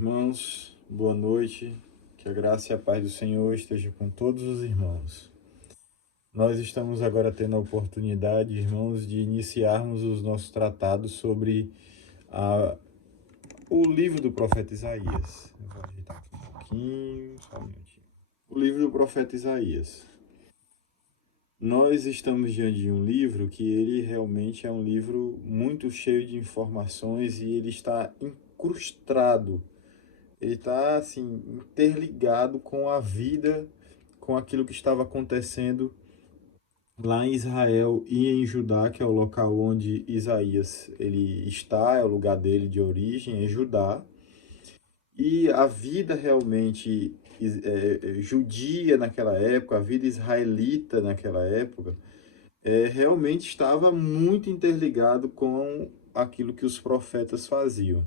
Irmãos, boa noite, que a graça e a paz do Senhor esteja com todos os irmãos. Nós estamos agora tendo a oportunidade, irmãos, de iniciarmos os nossos tratados sobre a, o livro do profeta Isaías. Eu vou ajeitar aqui um pouquinho, só um minutinho. O livro do profeta Isaías. Nós estamos diante de um livro que ele realmente é um livro muito cheio de informações e ele está incrustado. Ele está assim interligado com a vida, com aquilo que estava acontecendo lá em Israel e em Judá, que é o local onde Isaías ele está, é o lugar dele de origem, é Judá. E a vida realmente judia naquela época, a vida israelita naquela época, realmente estava muito interligado com aquilo que os profetas faziam.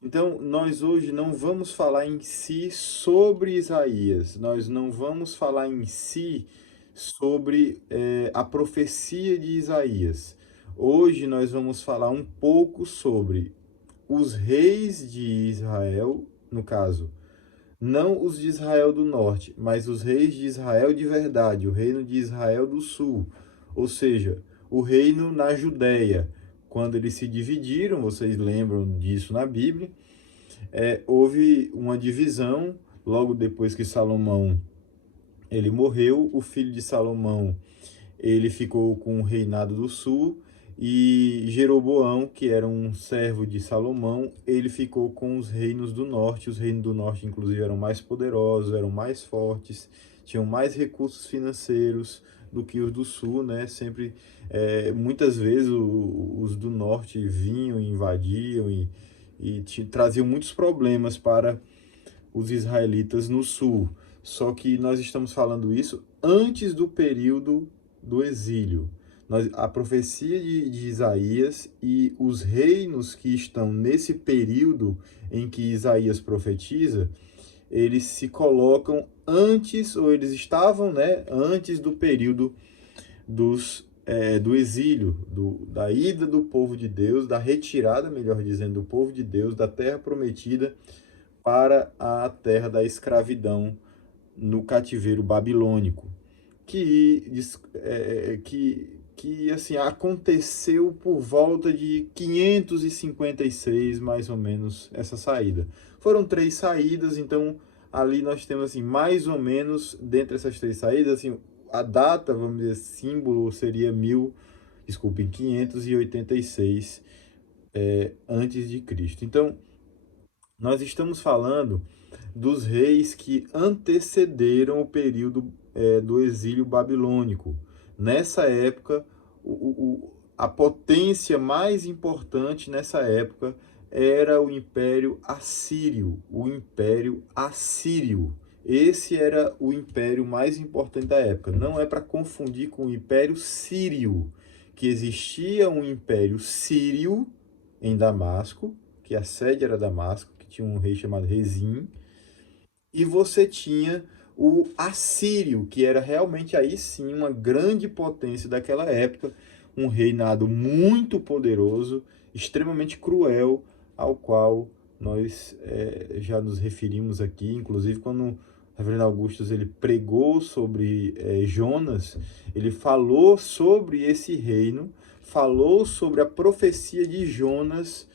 Então, nós hoje não vamos falar em si sobre Isaías, nós não vamos falar em si sobre a profecia de Isaías. Hoje nós vamos falar um pouco sobre os reis de Israel, no caso, não os de Israel do norte, mas os reis de Israel de verdade, o reino de Israel do sul, ou seja, o reino na Judéia. Quando eles se dividiram, vocês lembram disso na Bíblia, houve uma divisão logo depois que Salomão ele morreu. O filho de Salomão ele ficou com o reinado do sul e Jeroboão, que era um servo de Salomão, ele ficou com os reinos do norte. Os reinos do norte, inclusive, eram mais poderosos, eram mais fortes, tinham mais recursos financeiros do que os do sul, né? Sempre, muitas vezes, os do norte vinham, invadiam e traziam muitos problemas para os israelitas no sul. Só que nós estamos falando isso antes do período do exílio. A profecia de Isaías e os reinos que estão nesse período em que Isaías profetiza, eles se colocam antes, ou eles estavam, né, antes do período do exílio, da ida do povo de Deus, da retirada, melhor dizendo, do povo de Deus, da terra prometida para a terra da escravidão no cativeiro babilônico, que assim, aconteceu por volta de 556, mais ou menos, essa saída. Foram 3 saídas, então ali nós temos assim, mais ou menos, dentre essas 3 saídas, assim, a data, vamos dizer, símbolo seria 586 antes de Cristo. Então, nós estamos falando dos reis que antecederam o período do exílio babilônico. Nessa época, a potência mais importante nessa época era o Império Assírio. O Império Assírio. Esse era o império mais importante da época. Não é para confundir com o Império Sírio, que existia um Império Sírio em Damasco, que a sede era Damasco, que tinha um rei chamado Rezim, e você tinha o Assírio, que era realmente aí sim uma grande potência daquela época, um reinado muito poderoso, extremamente cruel, ao qual nós já nos referimos aqui, inclusive quando o Reverendo Augustus ele pregou sobre Jonas, ele falou sobre esse reino, falou sobre a profecia de Jonas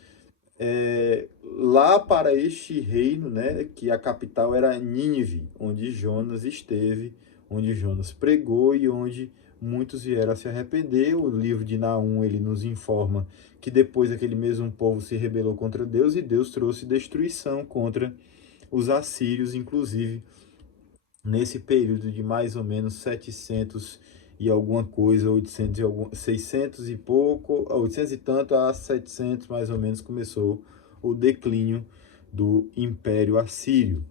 lá para este reino, né, que a capital era Nínive, onde Jonas esteve, onde Jonas pregou e onde muitos vieram a se arrepender. O livro de Naum ele nos informa que depois aquele mesmo povo se rebelou contra Deus e Deus trouxe destruição contra os assírios, inclusive nesse período de mais ou menos 700 e alguma coisa, 800 e algum, 600 e pouco, 800 e tanto a 700 mais ou menos começou o declínio do Império Assírio.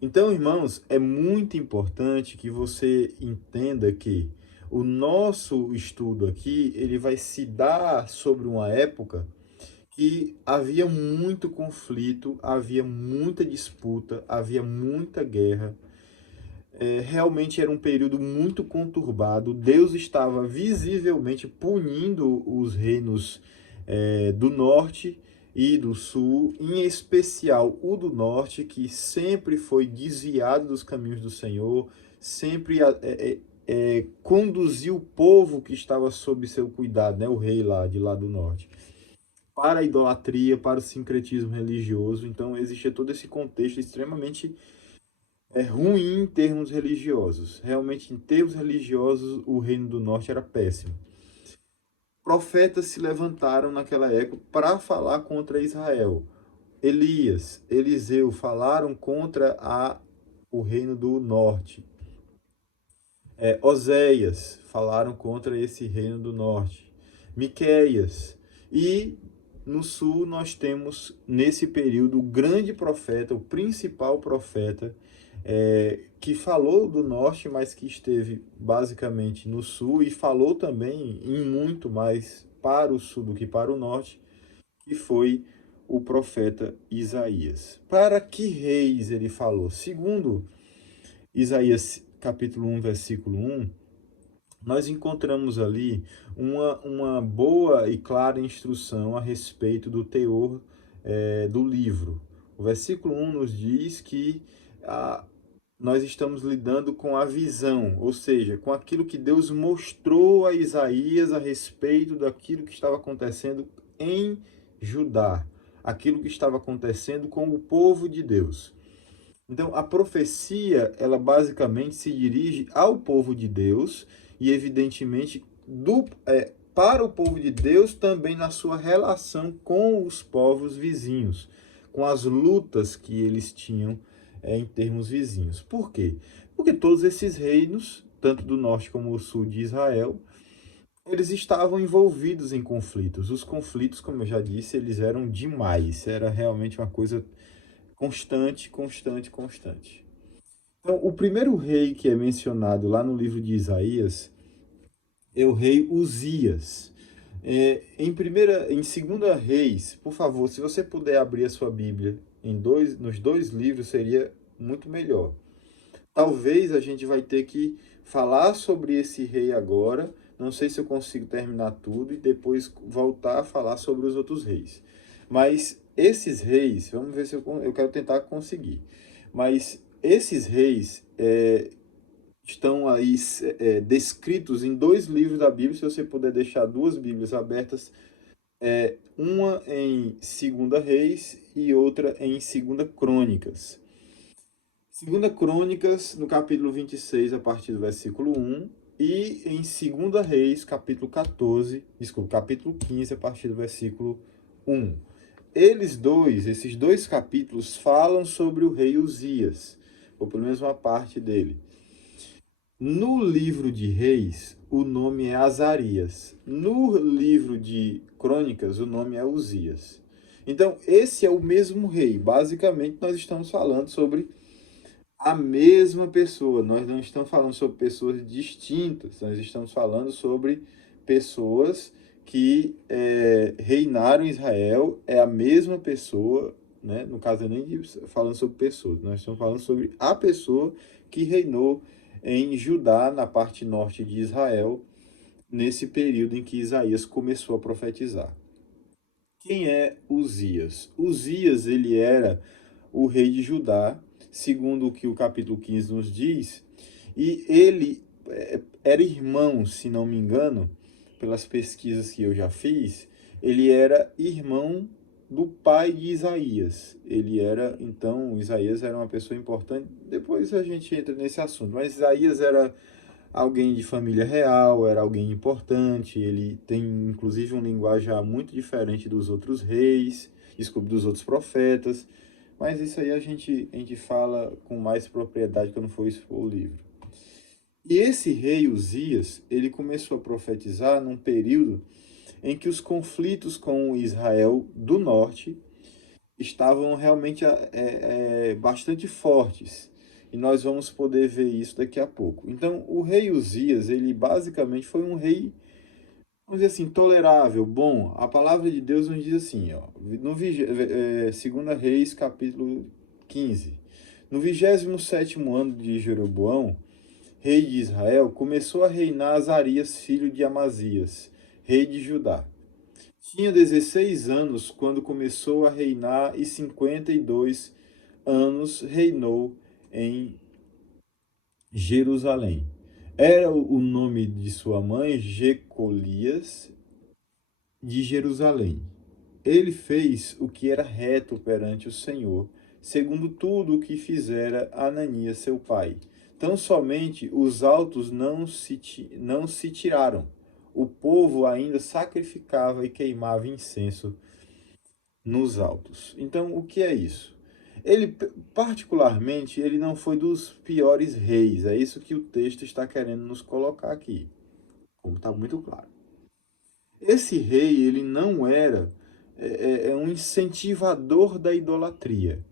Então, irmãos, é muito importante que você entenda que o nosso estudo aqui, ele vai se dar sobre uma época que havia muito conflito, havia muita disputa, havia muita guerra. Realmente era um período muito conturbado. Deus estava visivelmente punindo os reinos do norte e do sul, em especial o do norte, que sempre foi desviado dos caminhos do Senhor, sempre conduziu o povo que estava sob seu cuidado, né, o rei lá do norte, para a idolatria, para o sincretismo religioso. Então existia todo esse contexto extremamente ruim em termos religiosos. Realmente, em termos religiosos, o reino do norte era péssimo. Profetas se levantaram naquela época para falar contra Israel. Elias, Eliseu falaram contra o reino do norte. Oséias falaram contra esse reino do norte. Miqueias. E no sul nós temos, nesse período, o grande profeta, o principal profeta, que falou do norte, mas que esteve basicamente no sul e falou também em muito mais para o sul do que para o norte, que foi o profeta Isaías. Para que reis ele falou? Segundo Isaías capítulo 1, versículo 1, nós encontramos ali uma boa e clara instrução a respeito do teor do livro. O versículo 1 nos diz que nós estamos lidando com a visão, ou seja, com aquilo que Deus mostrou a Isaías a respeito daquilo que estava acontecendo em Judá, aquilo que estava acontecendo com o povo de Deus. Então, a profecia, ela basicamente se dirige ao povo de Deus e, evidentemente, para o povo de Deus também na sua relação com os povos vizinhos, com as lutas que eles tinham em termos vizinhos. Por quê? Porque todos esses reinos, tanto do norte como do sul de Israel, eles estavam envolvidos em conflitos. Os conflitos, como eu já disse, eles eram demais. Era realmente uma coisa constante, constante, constante. Então, o primeiro rei que é mencionado lá no livro de Isaías é o rei Uzias. Em Segunda Reis, por favor, se você puder abrir a sua Bíblia nos dois livros, seria muito melhor. Talvez a gente vai ter que falar sobre esse rei agora. Não sei se eu consigo terminar tudo e depois voltar a falar sobre os outros reis. Mas esses reis, vamos ver se eu quero tentar conseguir. Mas esses reis estão aí descritos em dois livros da Bíblia. Se você puder deixar duas Bíblias abertas, uma em Segunda Reis e outra em Segunda Crônicas. Segunda Crônicas, no capítulo 26, a partir do versículo 1, e em Segunda Reis, capítulo 15, a partir do versículo 1. Esses dois capítulos falam sobre o rei Uzias, ou pelo menos uma parte dele. No livro de Reis, o nome é Azarias. No livro de Crônicas, o nome é Uzias. Então, esse é o mesmo rei. Basicamente, nós estamos falando sobre a mesma pessoa. Nós não estamos falando sobre pessoas distintas, nós estamos falando sobre pessoas que reinaram em Israel. É a mesma pessoa, né? No caso, nem falando sobre pessoas, nós estamos falando sobre a pessoa que reinou em Judá, na parte norte de Israel, nesse período em que Isaías começou a profetizar. Quem é Uzias? Uzias, ele era o rei de Judá, segundo o que o capítulo 15 nos diz, e ele era irmão, se não me engano, pelas pesquisas que eu já fiz, ele era irmão do pai de Isaías. Isaías era uma pessoa importante. Depois a gente entra nesse assunto, mas Isaías era alguém de família real, era alguém importante. Ele tem inclusive um linguajar muito diferente dos outros reis, dos outros profetas. Mas isso aí a gente fala com mais propriedade quando for expor o livro. E esse rei Uzias, ele começou a profetizar num período em que os conflitos com Israel do norte estavam realmente bastante fortes. E nós vamos poder ver isso daqui a pouco. Então, o rei Uzias, ele basicamente foi um rei, vamos dizer assim, tolerável, bom. A palavra de Deus nos diz assim, ó, no 2 Reis, capítulo 15. No 27º ano de Jeroboão, rei de Israel, começou a reinar Azarias, filho de Amazias, rei de Judá. Tinha 16 anos quando começou a reinar e 52 anos reinou em Jerusalém. Era o nome de sua mãe Jecolias de Jerusalém. Ele fez o que era reto perante o Senhor, segundo tudo o que fizera Ananias seu pai. Tão somente os altos não se tiraram. O povo ainda sacrificava e queimava incenso nos altos. Então, o que é isso? Ele, particularmente, ele não foi dos piores reis. É isso que o texto está querendo nos colocar aqui, como está muito claro. Esse rei, ele não era um incentivador da idolatria,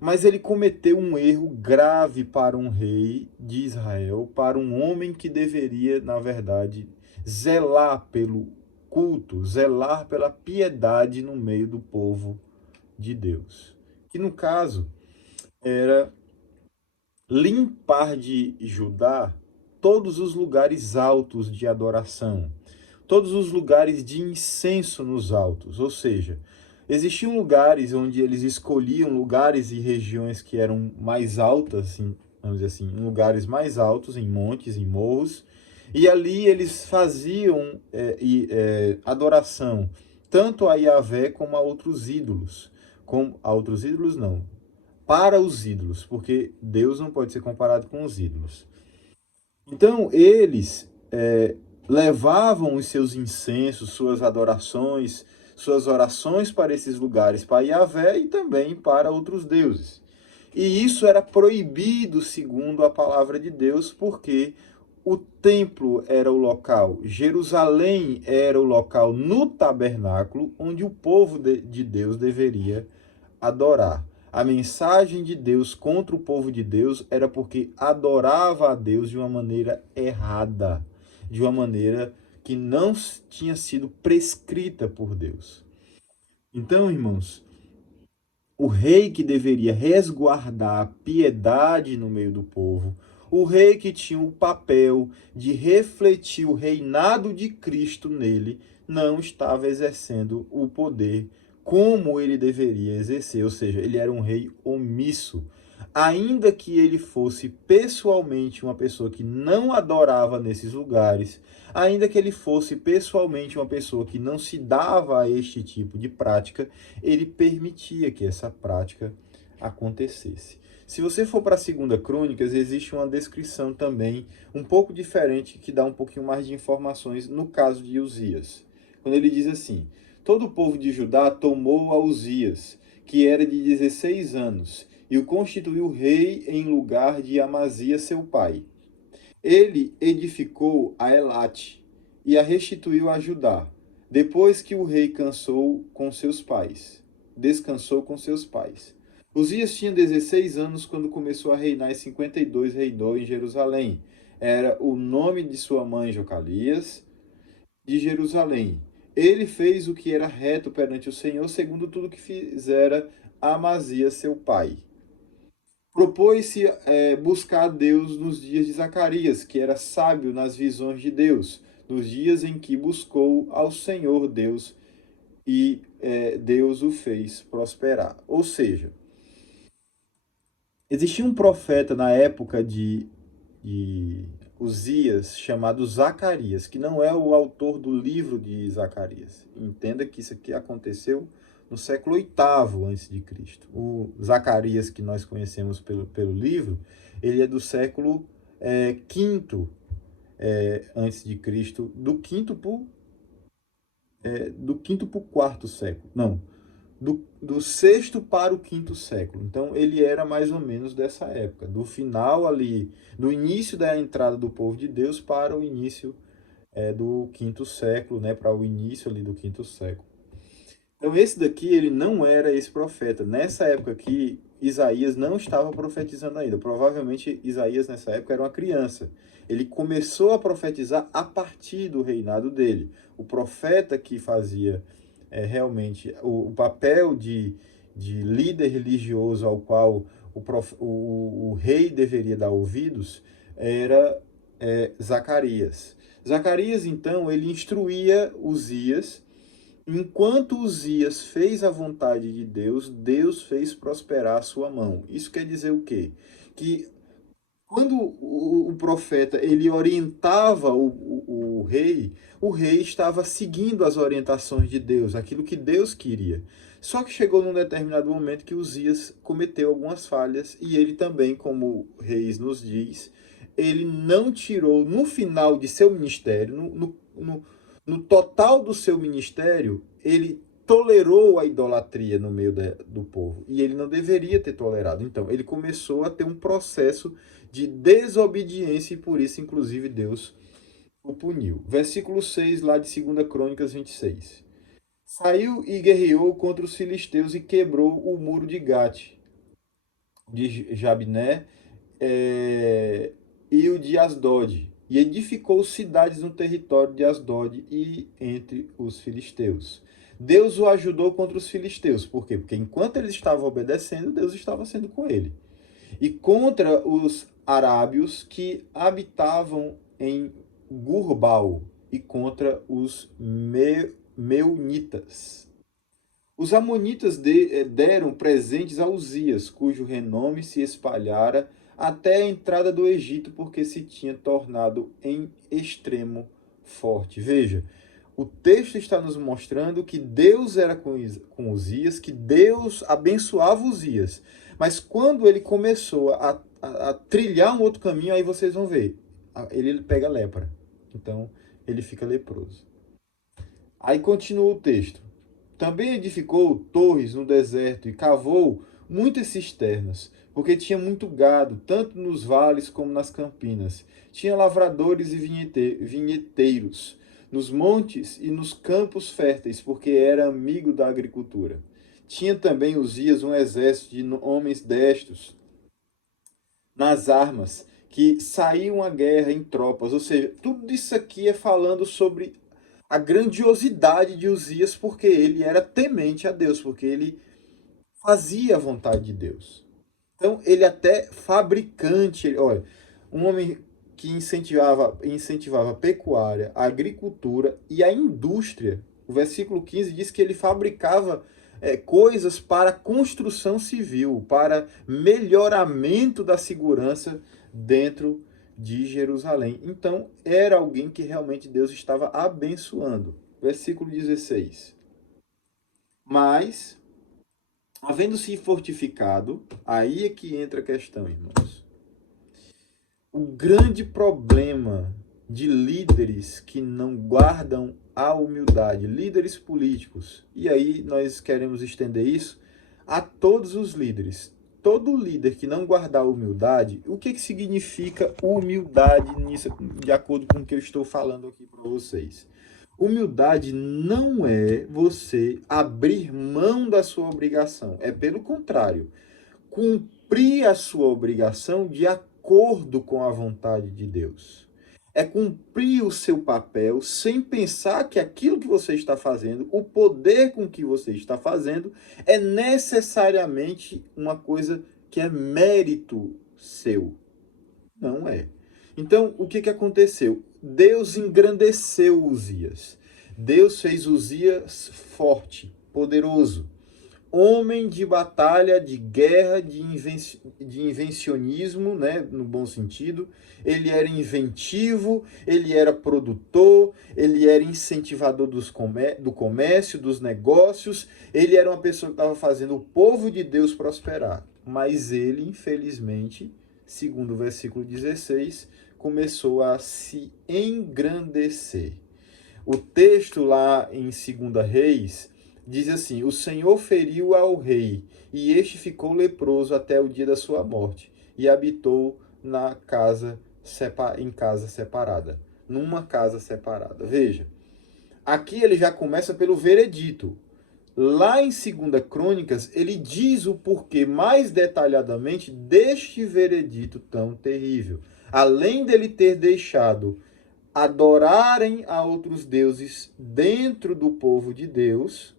mas ele cometeu um erro grave para um rei de Israel, para um homem que deveria, na verdade, zelar pelo culto, zelar pela piedade no meio do povo de Deus. Que no caso era limpar de Judá todos os lugares altos de adoração, todos os lugares de incenso nos altos, ou seja, existiam lugares onde eles escolhiam lugares e regiões que eram mais altas, assim, vamos dizer assim, lugares mais altos, em montes, em morros, e ali eles faziam adoração tanto a Yahvé como a outros ídolos. A outros ídolos não, para os ídolos, porque Deus não pode ser comparado com os ídolos. Então, eles levavam os seus incensos, suas adorações, suas orações para esses lugares, para Yahvé e também para outros deuses. E isso era proibido segundo a palavra de Deus, porque o templo era o local, Jerusalém era o local no tabernáculo onde o povo de Deus deveria adorar. A mensagem de Deus contra o povo de Deus era porque adorava a Deus de uma maneira errada, de uma maneira que não tinha sido prescrita por Deus. Então, irmãos, o rei que deveria resguardar a piedade no meio do povo, o rei que tinha o papel de refletir o reinado de Cristo nele, não estava exercendo o poder como ele deveria exercer, ou seja, ele era um rei omisso. Ainda que ele fosse pessoalmente uma pessoa que não adorava nesses lugares, ainda que ele fosse pessoalmente uma pessoa que não se dava a este tipo de prática, ele permitia que essa prática acontecesse. Se você for para a Segunda Crônicas, existe uma descrição também um pouco diferente que dá um pouquinho mais de informações no caso de Uzias. Quando ele diz assim: todo o povo de Judá tomou a Uzias, que era de 16 anos, e o constituiu rei em lugar de Amazias seu pai. Ele edificou a Elate e a restituiu a Judá, depois que o rei descansou com seus pais. Uzias tinha 16 anos quando começou a reinar e 52 reinou em Jerusalém. Era o nome de sua mãe Jocalias, de Jerusalém. Ele fez o que era reto perante o Senhor, segundo tudo que fizera Amazias seu pai. Propôs-se buscar a Deus nos dias de Zacarias, que era sábio nas visões de Deus, nos dias em que buscou ao Senhor Deus e Deus o fez prosperar. Ou seja, existia um profeta na época de Uzias chamado Zacarias, que não é o autor do livro de Zacarias. Entenda que isso aqui aconteceu no século VIII a.C. O Zacarias que nós conhecemos pelo livro, ele é do século V antes de Cristo, do quinto para o quarto século. Não, do sexto para o quinto século. Então ele era mais ou menos dessa época, do final ali, do início da entrada do povo de Deus para o início do quinto século, né, para o início ali do quinto século. Então esse daqui, ele não era esse profeta. Nessa época aqui, Isaías não estava profetizando ainda. Provavelmente Isaías nessa época era uma criança. Ele começou a profetizar a partir do reinado dele. O profeta que fazia realmente o papel de líder religioso ao qual o rei deveria dar ouvidos era Zacarias. Zacarias, então, ele instruía Uzias Enquanto Uzias fez a vontade de Deus, Deus fez prosperar a sua mão. Isso quer dizer o quê? Que quando o profeta ele orientava o rei estava seguindo as orientações de Deus, aquilo que Deus queria. Só que chegou num determinado momento que Uzias cometeu algumas falhas e ele também, como Reis nos diz, ele não tirou no final de seu ministério, no total do seu ministério, ele tolerou a idolatria no meio do povo e ele não deveria ter tolerado. Então, ele começou a ter um processo de desobediência e por isso, inclusive, Deus o puniu. Versículo 6, lá de 2 Crônicas 26. Saiu e guerreou contra os filisteus e quebrou o muro de Gate, de Jabné, e o de Asdod, e edificou cidades no território de Asdod e entre os filisteus. Deus o ajudou contra os filisteus. Por quê? Porque enquanto ele estava obedecendo, Deus estava sendo com ele. E contra os arábios que habitavam em Gurbal e contra os meunitas. Os amonitas deram presentes a Uzias, cujo renome se espalhara até a entrada do Egito, porque se tinha tornado em extremo forte. Veja, o texto está nos mostrando que Deus era com Uzias, que Deus abençoava Uzias. Mas quando ele começou a trilhar um outro caminho, aí vocês vão ver, ele pega lepra. Então, ele fica leproso. Aí continua o texto. Também edificou torres no deserto e cavou muitas cisternas, porque tinha muito gado, tanto nos vales como nas campinas. Tinha lavradores e vinheteiros nos montes e nos campos férteis, porque era amigo da agricultura. Tinha também Uzias um exército de homens destros nas armas, que saíam à guerra em tropas. Ou seja, tudo isso aqui é falando sobre a grandiosidade de Uzias, porque ele era temente a Deus, porque ele fazia a vontade de Deus. Então, ele até fabricante, olha, um homem que incentivava a pecuária, a agricultura e a indústria. O versículo 15 diz que ele fabricava coisas para construção civil, para melhoramento da segurança dentro de Jerusalém. Então, era alguém que realmente Deus estava abençoando. Versículo 16. Mas, havendo se fortificado, aí é que entra a questão, irmãos. O grande problema de líderes que não guardam a humildade, líderes políticos, e aí nós queremos estender isso a todos os líderes. Todo líder que não guardar a humildade, o que significa humildade nisso, de acordo com o que eu estou falando aqui para vocês? Humildade não é você abrir mão da sua obrigação, é pelo contrário, cumprir a sua obrigação de acordo com a vontade de Deus. É cumprir o seu papel sem pensar que aquilo que você está fazendo, o poder com que você está fazendo, é necessariamente uma coisa que é mérito seu. Não é. Então, o que aconteceu? Deus engrandeceu Uzias. Deus fez Uzias forte, poderoso, homem de batalha, de guerra, de invencionismo, né, no bom sentido. Ele era inventivo, ele era produtor, ele era incentivador do comércio, dos negócios. Ele era uma pessoa que estava fazendo o povo de Deus prosperar. Mas ele, infelizmente, segundo o versículo 16, começou a se engrandecer. O texto lá em 2 Reis diz assim: o Senhor feriu ao rei, e este ficou leproso até o dia da sua morte, e habitou em casa separada, numa casa separada. Veja, aqui ele já começa pelo veredito. Lá em 2 Crônicas, ele diz o porquê mais detalhadamente deste veredito tão terrível. Além dele ter deixado adorarem a outros deuses dentro do povo de Deus,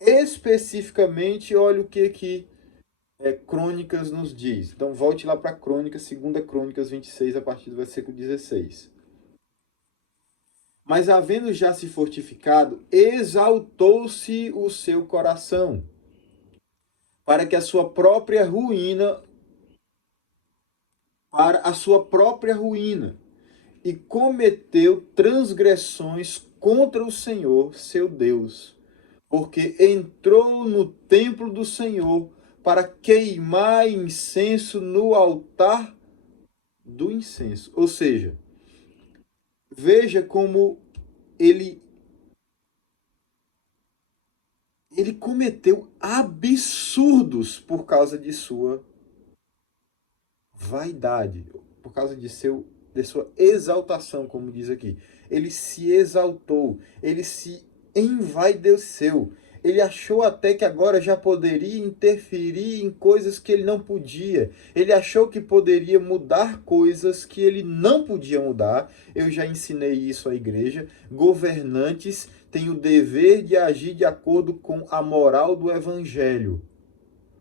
especificamente, olha o que Crônicas nos diz. Então, volte lá para Crônicas, 2 Crônicas 26, a partir do versículo 16. Mas havendo já se fortificado, exaltou-se o seu coração, para que a sua própria ruína, para a sua própria ruína, e cometeu transgressões contra o Senhor, seu Deus, porque entrou no templo do Senhor para queimar incenso no altar do incenso. Ou seja, veja como ele cometeu absurdos por causa de sua vaidade, por causa de sua exaltação, como diz aqui. Ele se exaltou, ele se envaideceu. Ele achou até que agora já poderia interferir em coisas que ele não podia. Ele achou que poderia mudar coisas que ele não podia mudar. Eu já ensinei isso à igreja. Governantes têm o dever de agir de acordo com a moral do evangelho,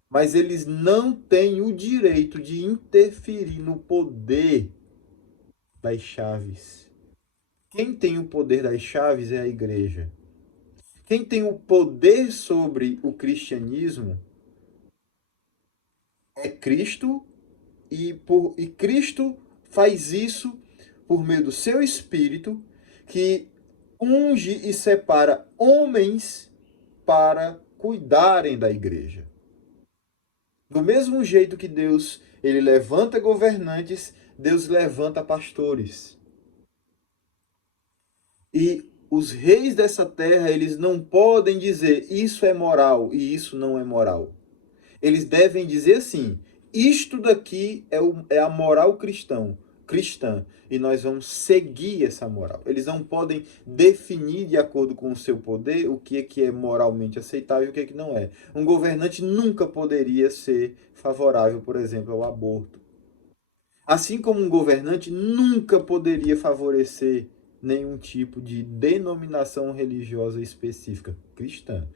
mas eles não têm o direito de interferir no poder das chaves. Quem tem o poder das chaves é a igreja. Quem tem o poder sobre o cristianismo é Cristo, e Cristo faz isso por meio do seu Espírito, que unge e separa homens para cuidarem da igreja. Do mesmo jeito que Deus, ele levanta governantes, Deus levanta pastores. E os reis dessa terra, eles não podem dizer isso é moral e isso não é moral. Eles devem dizer assim, isto daqui é a moral cristã, e nós vamos seguir essa moral. Eles não podem definir de acordo com o seu poder o que é moralmente aceitável e o que não é. Um governante nunca poderia ser favorável, por exemplo, ao aborto. Assim como um governante nunca poderia favorecer nenhum tipo de denominação religiosa específica cristã.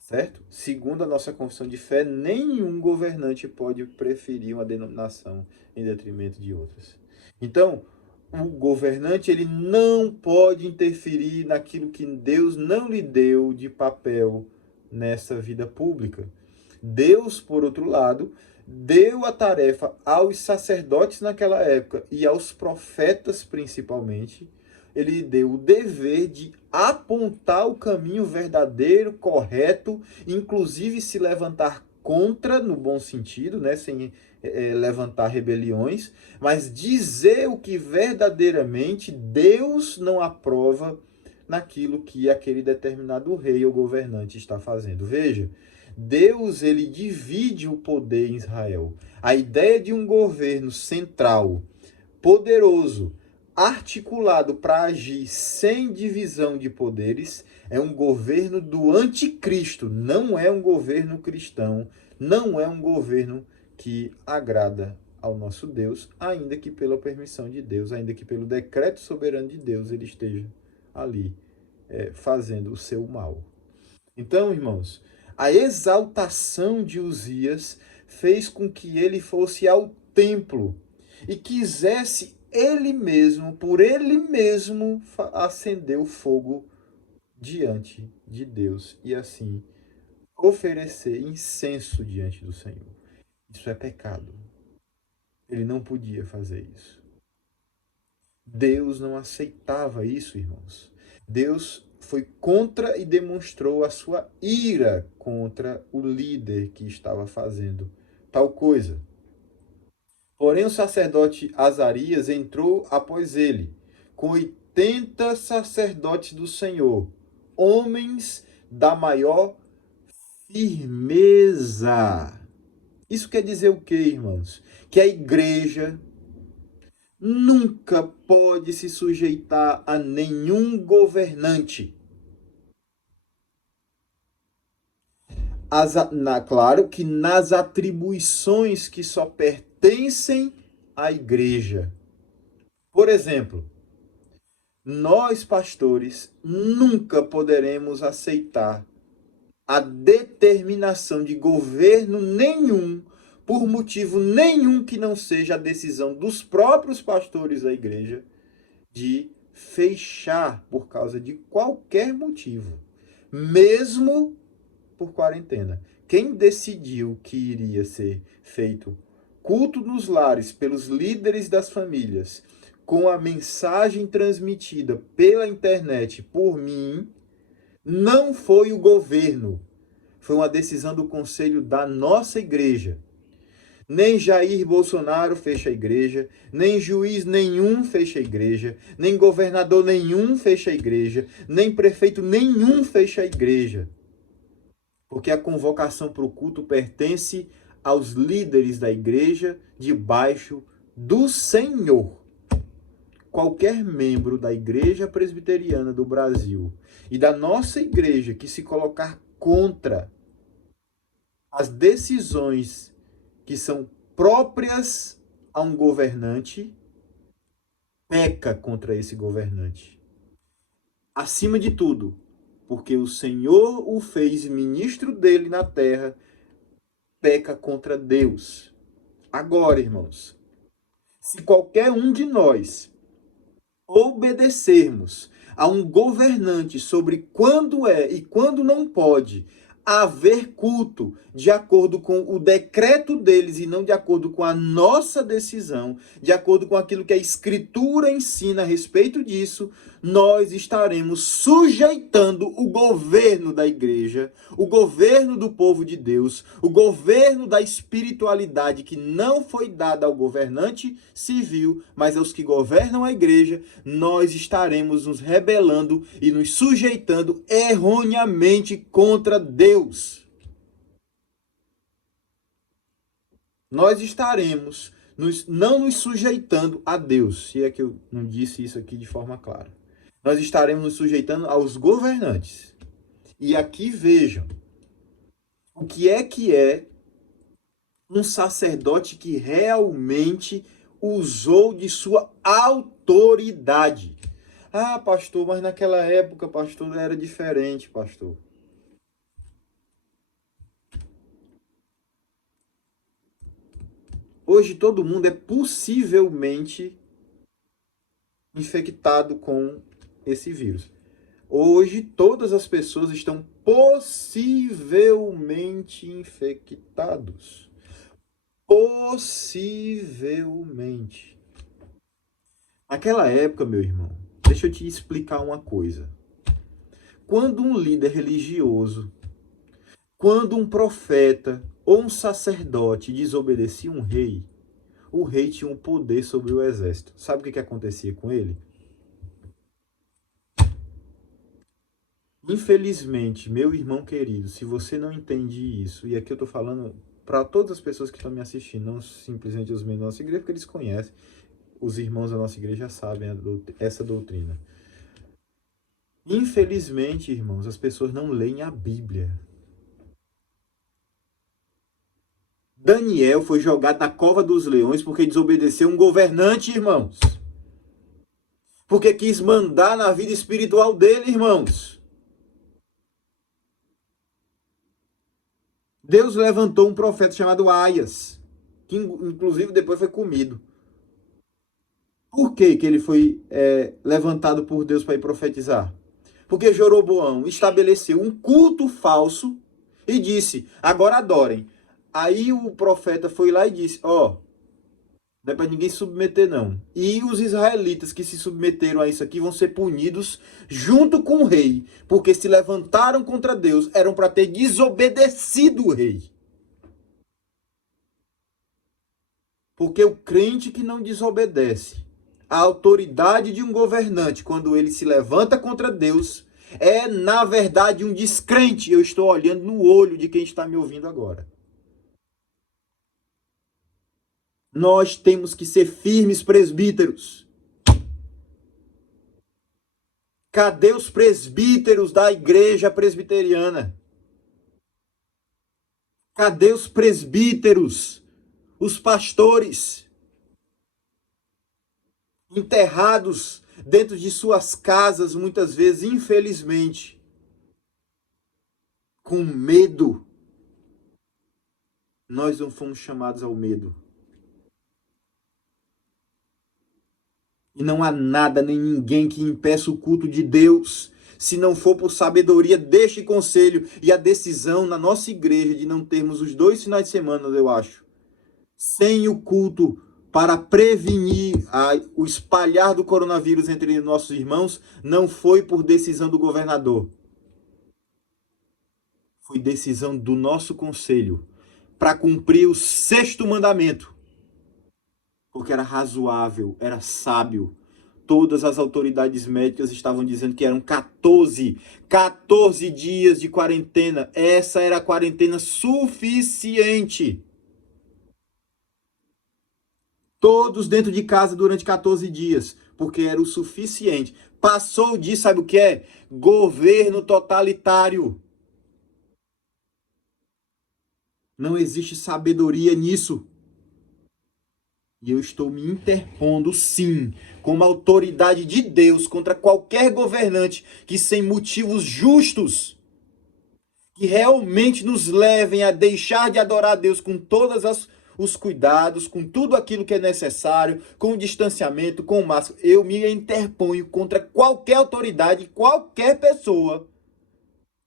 Certo? Segundo a nossa confissão de fé, nenhum governante pode preferir uma denominação em detrimento de outras. Então, o governante ele não pode interferir naquilo que Deus não lhe deu de papel nessa vida pública. Deus, por outro lado, deu a tarefa aos sacerdotes naquela época e aos profetas principalmente. Ele deu o dever de apontar o caminho verdadeiro, correto, inclusive se levantar contra, no bom sentido, né, sem levantar rebeliões, mas dizer o que verdadeiramente Deus não aprova naquilo que aquele determinado rei ou governante está fazendo. Veja, Deus ele divide o poder em Israel. A ideia de um governo central, poderoso, articulado para agir sem divisão de poderes, é um governo do anticristo, não é um governo cristão, não é um governo que agrada ao nosso Deus, ainda que pela permissão de Deus, ainda que pelo decreto soberano de Deus ele esteja ali fazendo o seu mal. Então, irmãos, a exaltação de Uzias fez com que ele fosse ao templo e quisesse ele mesmo, por ele mesmo, acender o fogo diante de Deus e assim oferecer incenso diante do Senhor. Isso é pecado. Ele não podia fazer isso. Deus não aceitava isso, irmãos. Deus foi contra e demonstrou a sua ira contra o líder que estava fazendo tal coisa. Porém, o sacerdote Azarias entrou após ele, com 80 sacerdotes do Senhor, homens da maior firmeza. Isso quer dizer o quê, irmãos? Que a igreja nunca pode se sujeitar a nenhum governante. Claro que nas atribuições que só pertencem à igreja. Por exemplo, nós pastores nunca poderemos aceitar a determinação de governo nenhum, por motivo nenhum que não seja a decisão dos próprios pastores da igreja, de fechar por causa de qualquer motivo, mesmo por quarentena. Quem decidiu que iria ser feito culto nos lares pelos líderes das famílias, com a mensagem transmitida pela internet por mim, não foi o governo. Foi uma decisão do conselho da nossa igreja. Nem Jair Bolsonaro fecha a igreja, nem juiz nenhum fecha a igreja, nem governador nenhum fecha a igreja, nem prefeito nenhum fecha a igreja. Porque a convocação para o culto pertence aos líderes da igreja debaixo do Senhor. Qualquer membro da Igreja Presbiteriana do Brasil e da nossa igreja que se colocar contra as decisões que são próprias a um governante, peca contra esse governante. Acima de tudo, porque o Senhor o fez ministro dele na terra, peca contra Deus. Agora, irmãos, se qualquer um de nós obedecermos a um governante sobre quando é e quando não pode haver culto de acordo com o decreto deles e não de acordo com a nossa decisão, de acordo com aquilo que a Escritura ensina a respeito disso, nós estaremos sujeitando o governo da igreja, o governo do povo de Deus, o governo da espiritualidade que não foi dada ao governante civil, mas aos que governam a igreja, nós estaremos nos rebelando e nos sujeitando erroneamente contra Deus. Nós estaremos não nos sujeitando a Deus, se é que eu não disse isso aqui de forma clara. Nós estaremos nos sujeitando aos governantes. E aqui vejam, o que é um sacerdote que realmente usou de sua autoridade. Ah, pastor, mas naquela época, pastor, era diferente, pastor. Hoje todo mundo é possivelmente infectado com esse vírus. Hoje todas as pessoas estão possivelmente infectados. Possivelmente. Naquela época, meu irmão, deixa eu te explicar uma coisa. Quando um líder religioso, quando um profeta ou um sacerdote desobedecia um rei, o rei tinha um poder sobre o exército. Sabe o que acontecia com ele? Infelizmente, meu irmão querido, se você não entende isso, e aqui eu estou falando para todas as pessoas que estão me assistindo, não simplesmente os membros da nossa igreja, porque eles conhecem, os irmãos da nossa igreja já sabem essa doutrina. Infelizmente, irmãos, as pessoas não leem a Bíblia. Daniel foi jogado na cova dos leões porque desobedeceu um governante, irmãos. Porque quis mandar na vida espiritual dele, irmãos. Deus levantou um profeta chamado Aias, que inclusive depois foi comido. Por que ele foi levantado por Deus para ir profetizar? Porque Jeroboão estabeleceu um culto falso e disse, agora adorem. Aí o profeta foi lá e disse, ó, não é para ninguém se submeter não. E os israelitas que se submeteram a isso aqui vão ser punidos junto com o rei, porque se levantaram contra Deus, eram para ter desobedecido o rei. Porque o crente que não desobedece a autoridade de um governante, quando ele se levanta contra Deus, é, na verdade, um descrente. Eu estou olhando no olho de quem está me ouvindo agora. Nós temos que ser firmes presbíteros. Cadê os presbíteros da igreja presbiteriana? Cadê os presbíteros? Os pastores? Enterrados dentro de suas casas, muitas vezes, infelizmente, com medo. Nós não fomos chamados ao medo. E não há nada nem ninguém que impeça o culto de Deus. Se não for por sabedoria deste conselho e a decisão na nossa igreja de não termos os 2 finais de semana, eu acho, sem o culto para prevenir o espalhar do coronavírus entre nossos irmãos, não foi por decisão do governador. Foi decisão do nosso conselho para cumprir o 6º mandamento. Porque era razoável, era sábio. Todas as autoridades médicas estavam dizendo que eram 14 dias de quarentena. Essa era a quarentena suficiente. Todos dentro de casa durante 14 dias, porque era o suficiente. Passou disso, sabe o que é? Governo totalitário. Não existe sabedoria nisso. E eu estou me interpondo, sim, como autoridade de Deus contra qualquer governante que, sem motivos justos, que realmente nos levem a deixar de adorar a Deus com todos os cuidados, com tudo aquilo que é necessário, com o distanciamento, com o máximo, eu me interponho contra qualquer autoridade, qualquer pessoa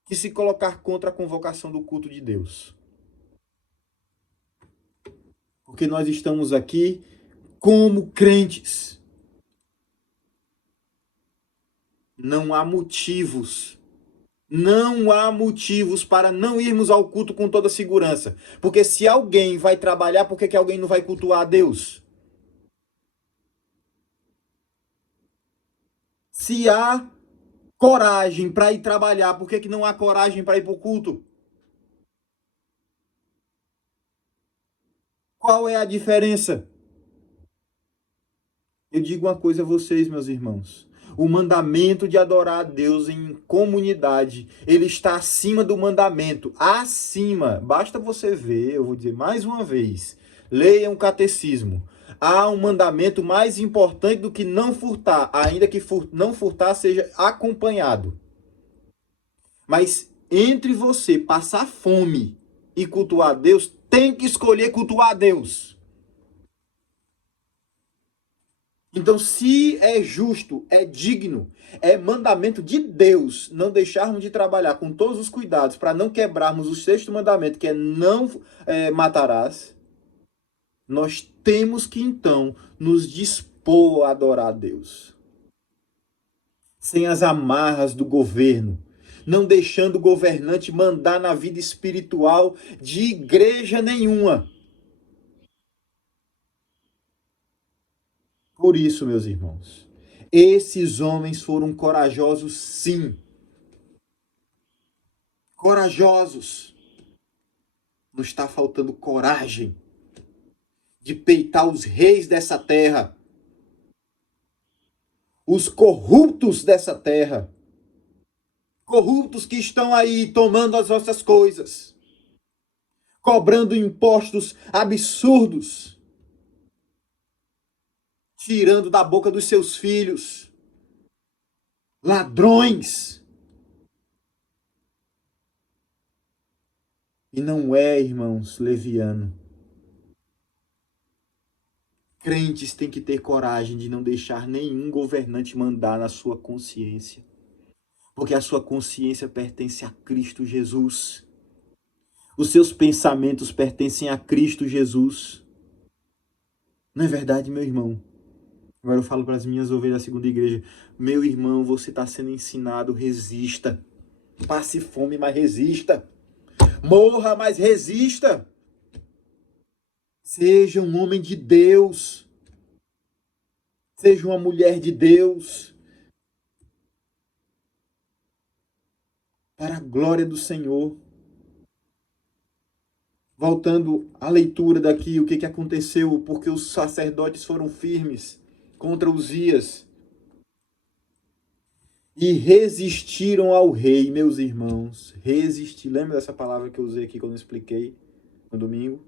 que se colocar contra a convocação do culto de Deus. Porque nós estamos aqui como crentes. Não há motivos para não irmos ao culto com toda segurança. Porque se alguém vai trabalhar, por que alguém não vai cultuar a Deus? Se há coragem para ir trabalhar, por que não há coragem para ir para o culto? Qual é a diferença? Eu digo uma coisa a vocês, meus irmãos. O mandamento de adorar a Deus em comunidade, ele está acima do mandamento. Acima. Basta você ver, eu vou dizer mais uma vez. Leiam o catecismo. Há um mandamento mais importante do que não furtar, ainda que não furtar seja acompanhado. Mas entre você passar fome e cultuar a Deus, tem que escolher cultuar a Deus. Então, se é justo, é digno, é mandamento de Deus não deixarmos de trabalhar com todos os cuidados para não quebrarmos o 6º mandamento, que é não matarás, nós temos que, então, nos dispor a adorar a Deus. Sem as amarras do governo, não deixando o governante mandar na vida espiritual de igreja nenhuma. Por isso, meus irmãos, esses homens foram corajosos, sim. Corajosos. Não está faltando coragem de peitar os reis dessa terra, os corruptos dessa terra, corruptos que estão aí tomando as nossas coisas, cobrando impostos absurdos, tirando da boca dos seus filhos, ladrões. E não é, irmãos, leviano. Crentes têm que ter coragem de não deixar nenhum governante mandar na sua consciência. Porque a sua consciência pertence a Cristo Jesus. Os seus pensamentos pertencem a Cristo Jesus. Não é verdade, meu irmão? Agora eu falo para as minhas ovelhas da segunda igreja. Meu irmão, você está sendo ensinado, resista. Passe fome, mas resista. Morra, mas resista. Seja um homem de Deus. Seja uma mulher de Deus. Para a glória do Senhor. Voltando à leitura daqui, o que aconteceu? Porque os sacerdotes foram firmes contra Uzias e resistiram ao rei, meus irmãos. Resistir. Lembra dessa palavra que eu usei aqui quando eu expliquei no domingo?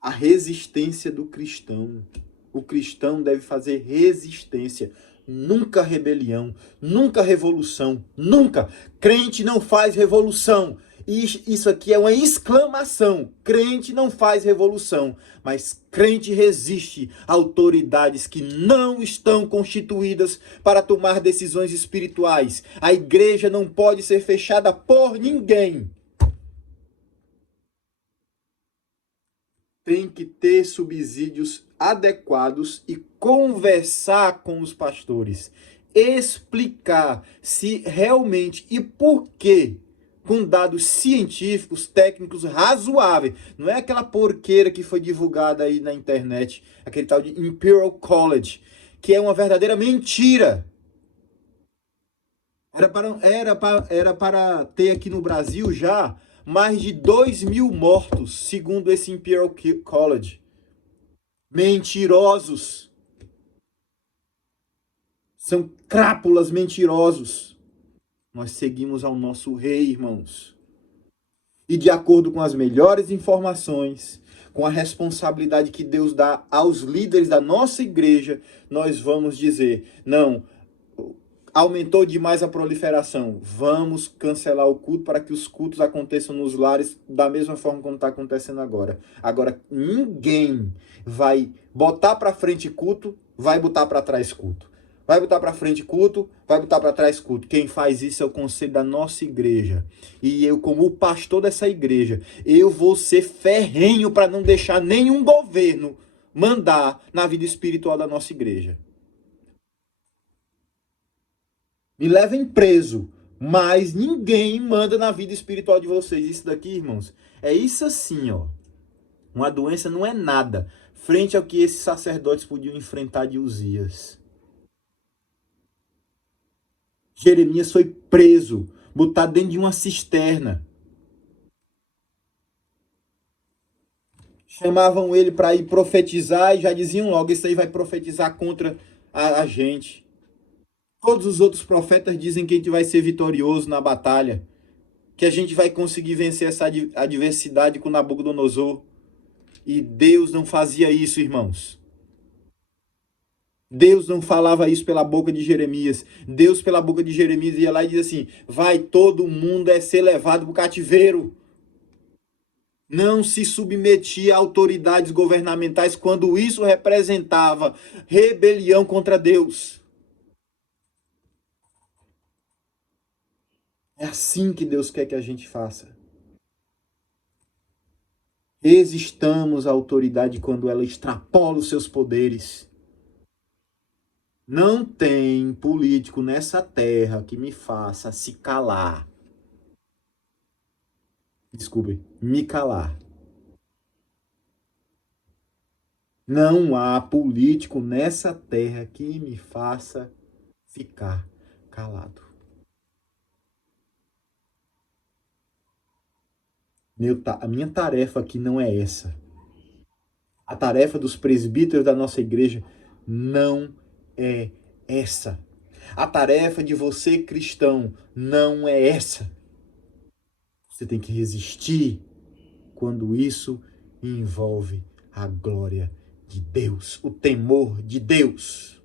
A resistência do cristão. O cristão deve fazer resistência. Nunca rebelião, nunca revolução, nunca. Crente não faz revolução. Isso aqui é uma exclamação. Crente não faz revolução, mas crente resiste a autoridades que não estão constituídas para tomar decisões espirituais. A igreja não pode ser fechada por ninguém. Tem que ter subsídios adequados e conversar com os pastores. Explicar se realmente e por quê, com dados científicos, técnicos razoáveis. Não é aquela porqueira que foi divulgada aí na internet, aquele tal de Imperial College, que é uma verdadeira mentira. Era para ter aqui no Brasil já mais de 2.000 mortos, segundo esse Imperial College. Mentirosos. São crápulas mentirosos. Nós seguimos ao nosso rei, irmãos. E de acordo com as melhores informações, com a responsabilidade que Deus dá aos líderes da nossa igreja, nós vamos dizer, não, aumentou demais a proliferação, vamos cancelar o culto para que os cultos aconteçam nos lares da mesma forma como está acontecendo agora. Agora, ninguém vai botar para frente culto, vai botar para trás culto. Vai botar para frente culto, vai botar para trás culto. Quem faz isso é o conselho da nossa igreja. E eu, como o pastor dessa igreja, eu vou ser ferrenho para não deixar nenhum governo mandar na vida espiritual da nossa igreja. Me levem preso, mas ninguém manda na vida espiritual de vocês. Isso daqui, irmãos, é isso assim, ó. Uma doença não é nada frente ao que esses sacerdotes podiam enfrentar de Uzias. Jeremias foi preso, botado dentro de uma cisterna. Chamavam ele para ir profetizar e já diziam logo, isso aí vai profetizar contra a gente. Todos os outros profetas dizem que a gente vai ser vitorioso na batalha, que a gente vai conseguir vencer essa adversidade com Nabucodonosor. E Deus não fazia isso, irmãos. Deus não falava isso pela boca de Jeremias. Deus, pela boca de Jeremias, ia lá e dizia assim, vai, todo mundo ser levado para o cativeiro. Não se submetia a autoridades governamentais quando isso representava rebelião contra Deus. É assim que Deus quer que a gente faça. Resistamos à autoridade quando ela extrapola os seus poderes. Não tem político nessa terra que me faça se calar. Desculpe, me calar. Não há político nessa terra que me faça ficar calado. A minha tarefa aqui não é essa. A tarefa dos presbíteros da nossa igreja não é essa. A tarefa de você, cristão, não é essa. Você tem que resistir quando isso envolve a glória de Deus, o temor de Deus.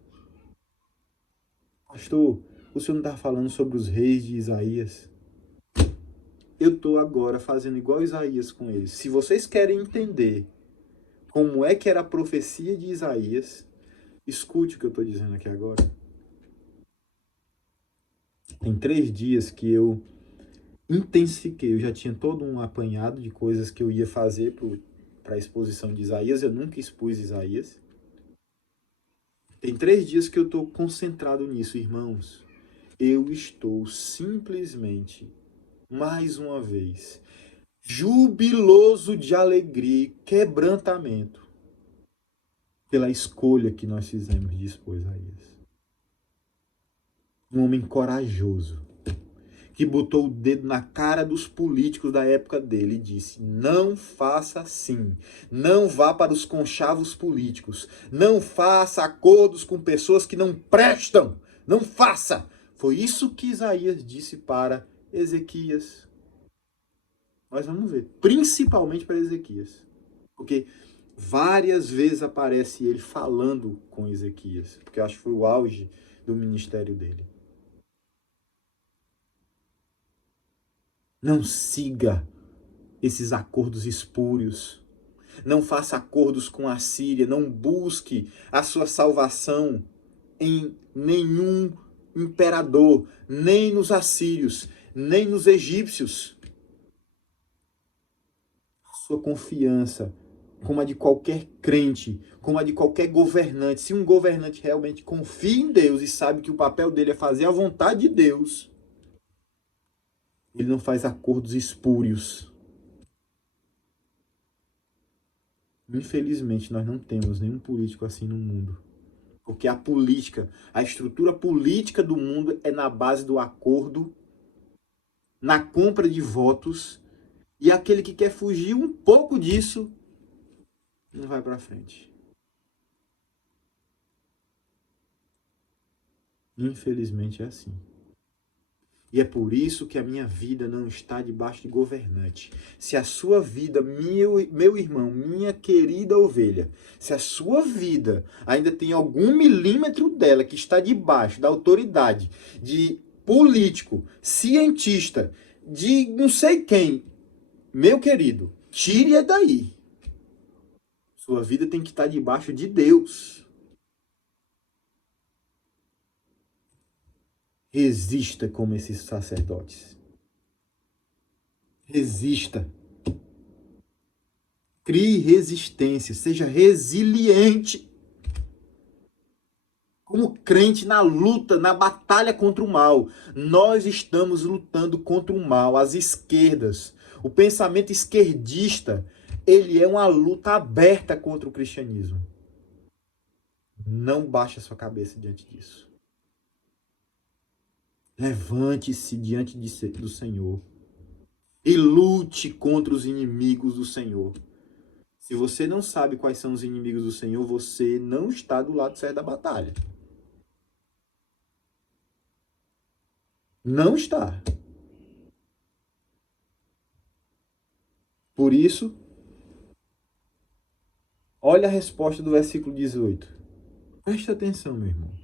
Pastor, o senhor não está falando sobre os reis de Isaías? Eu estou agora fazendo igual Isaías com eles. Se vocês querem entender como é que era a profecia de Isaías, escute o que eu estou dizendo aqui agora. Tem 3 dias que eu intensifiquei, eu já tinha todo um apanhado de coisas que eu ia fazer para a exposição de Isaías, eu nunca expus Isaías. Tem 3 dias que eu estou concentrado nisso, irmãos. Eu estou simplesmente, mais uma vez, jubiloso de alegria e quebrantamento pela escolha que nós fizemos de expor Isaías. Um homem corajoso, que botou o dedo na cara dos políticos da época dele e disse, não faça assim, não vá para os conchavos políticos, não faça acordos com pessoas que não prestam, não faça. Foi isso que Isaías disse para Ezequias. Nós vamos ver, principalmente para Ezequias, porque várias vezes aparece ele falando com Ezequias, porque eu acho que foi o auge do ministério dele. Não siga esses acordos espúrios. Não faça acordos com a Síria. Não busque a sua salvação em nenhum imperador, nem nos assírios, nem nos egípcios. Sua confiança, como a de qualquer crente, como a de qualquer governante, se um governante realmente confia em Deus e sabe que o papel dele é fazer a vontade de Deus, ele não faz acordos espúrios. Infelizmente, nós não temos nenhum político assim no mundo. Porque a política, a estrutura política do mundo é na base do acordo, na compra de votos, e aquele que quer fugir um pouco disso não vai para frente. Infelizmente é assim. E é por isso que a minha vida não está debaixo de governante. Se a sua vida, meu irmão, minha querida ovelha, se a sua vida ainda tem algum milímetro dela que está debaixo da autoridade de político, cientista, de não sei quem, meu querido, tire-a daí. Sua vida tem que estar debaixo de Deus. Resista como esses sacerdotes. Resista. Crie resistência. Seja resiliente. Como crente na luta, na batalha contra o mal. Nós estamos lutando contra o mal, as esquerdas. O pensamento esquerdista, ele é uma luta aberta contra o cristianismo. Não baixe a sua cabeça diante disso. Levante-se diante do Senhor e lute contra os inimigos do Senhor. Se você não sabe quais são os inimigos do Senhor, você não está do lado certo da batalha. Não está. Por isso, olha a resposta do versículo 18. Presta atenção, meu irmão.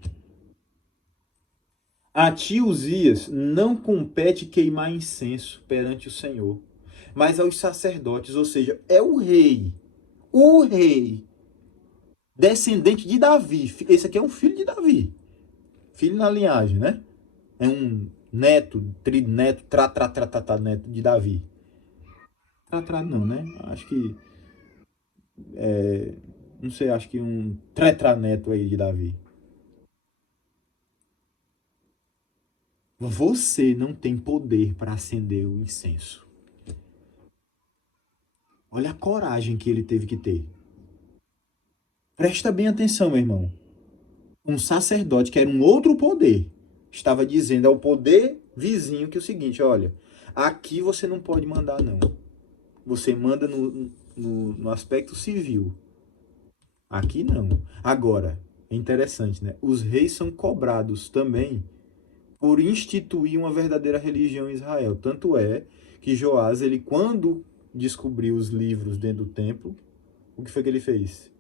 A ti, Uzias, não compete queimar incenso perante o Senhor, mas aos sacerdotes, ou seja, é o rei, descendente de Davi. Esse aqui é um filho de Davi, filho na linhagem, né? É um neto, trineto, neto de Davi. Não, né? Acho que, não sei, acho que um tetraneto aí de Davi. Você não tem poder para acender o incenso. Olha a coragem que ele teve que ter. Presta bem atenção, meu irmão. Um sacerdote, que era um outro poder, estava dizendo ao poder vizinho que é o seguinte, olha, aqui você não pode mandar, não. Você manda no aspecto civil. Aqui não. Agora, é interessante, né? Os reis são cobrados também por instituir uma verdadeira religião em Israel. Tanto é que Joás, ele quando descobriu os livros dentro do templo, o que foi que ele fez?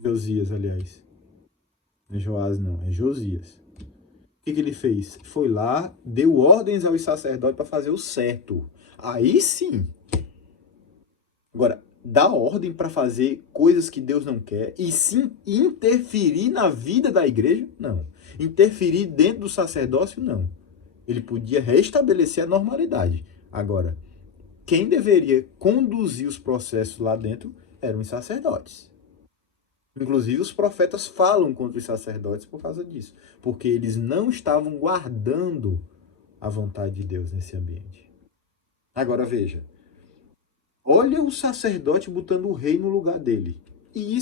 Josias, aliás. Não é Joás, não, é Josias. O que ele fez? Foi lá, deu ordens aos sacerdotes para fazer o certo. Aí sim. Agora, dar ordem para fazer coisas que Deus não quer e sim interferir na vida da igreja? Não. Interferir dentro do sacerdócio? Não. Ele podia restabelecer a normalidade. Agora, quem deveria conduzir os processos lá dentro eram os sacerdotes. Inclusive, os profetas falam contra os sacerdotes por causa disso, porque eles não estavam guardando a vontade de Deus nesse ambiente. Agora veja, olha o sacerdote botando o rei no lugar dele e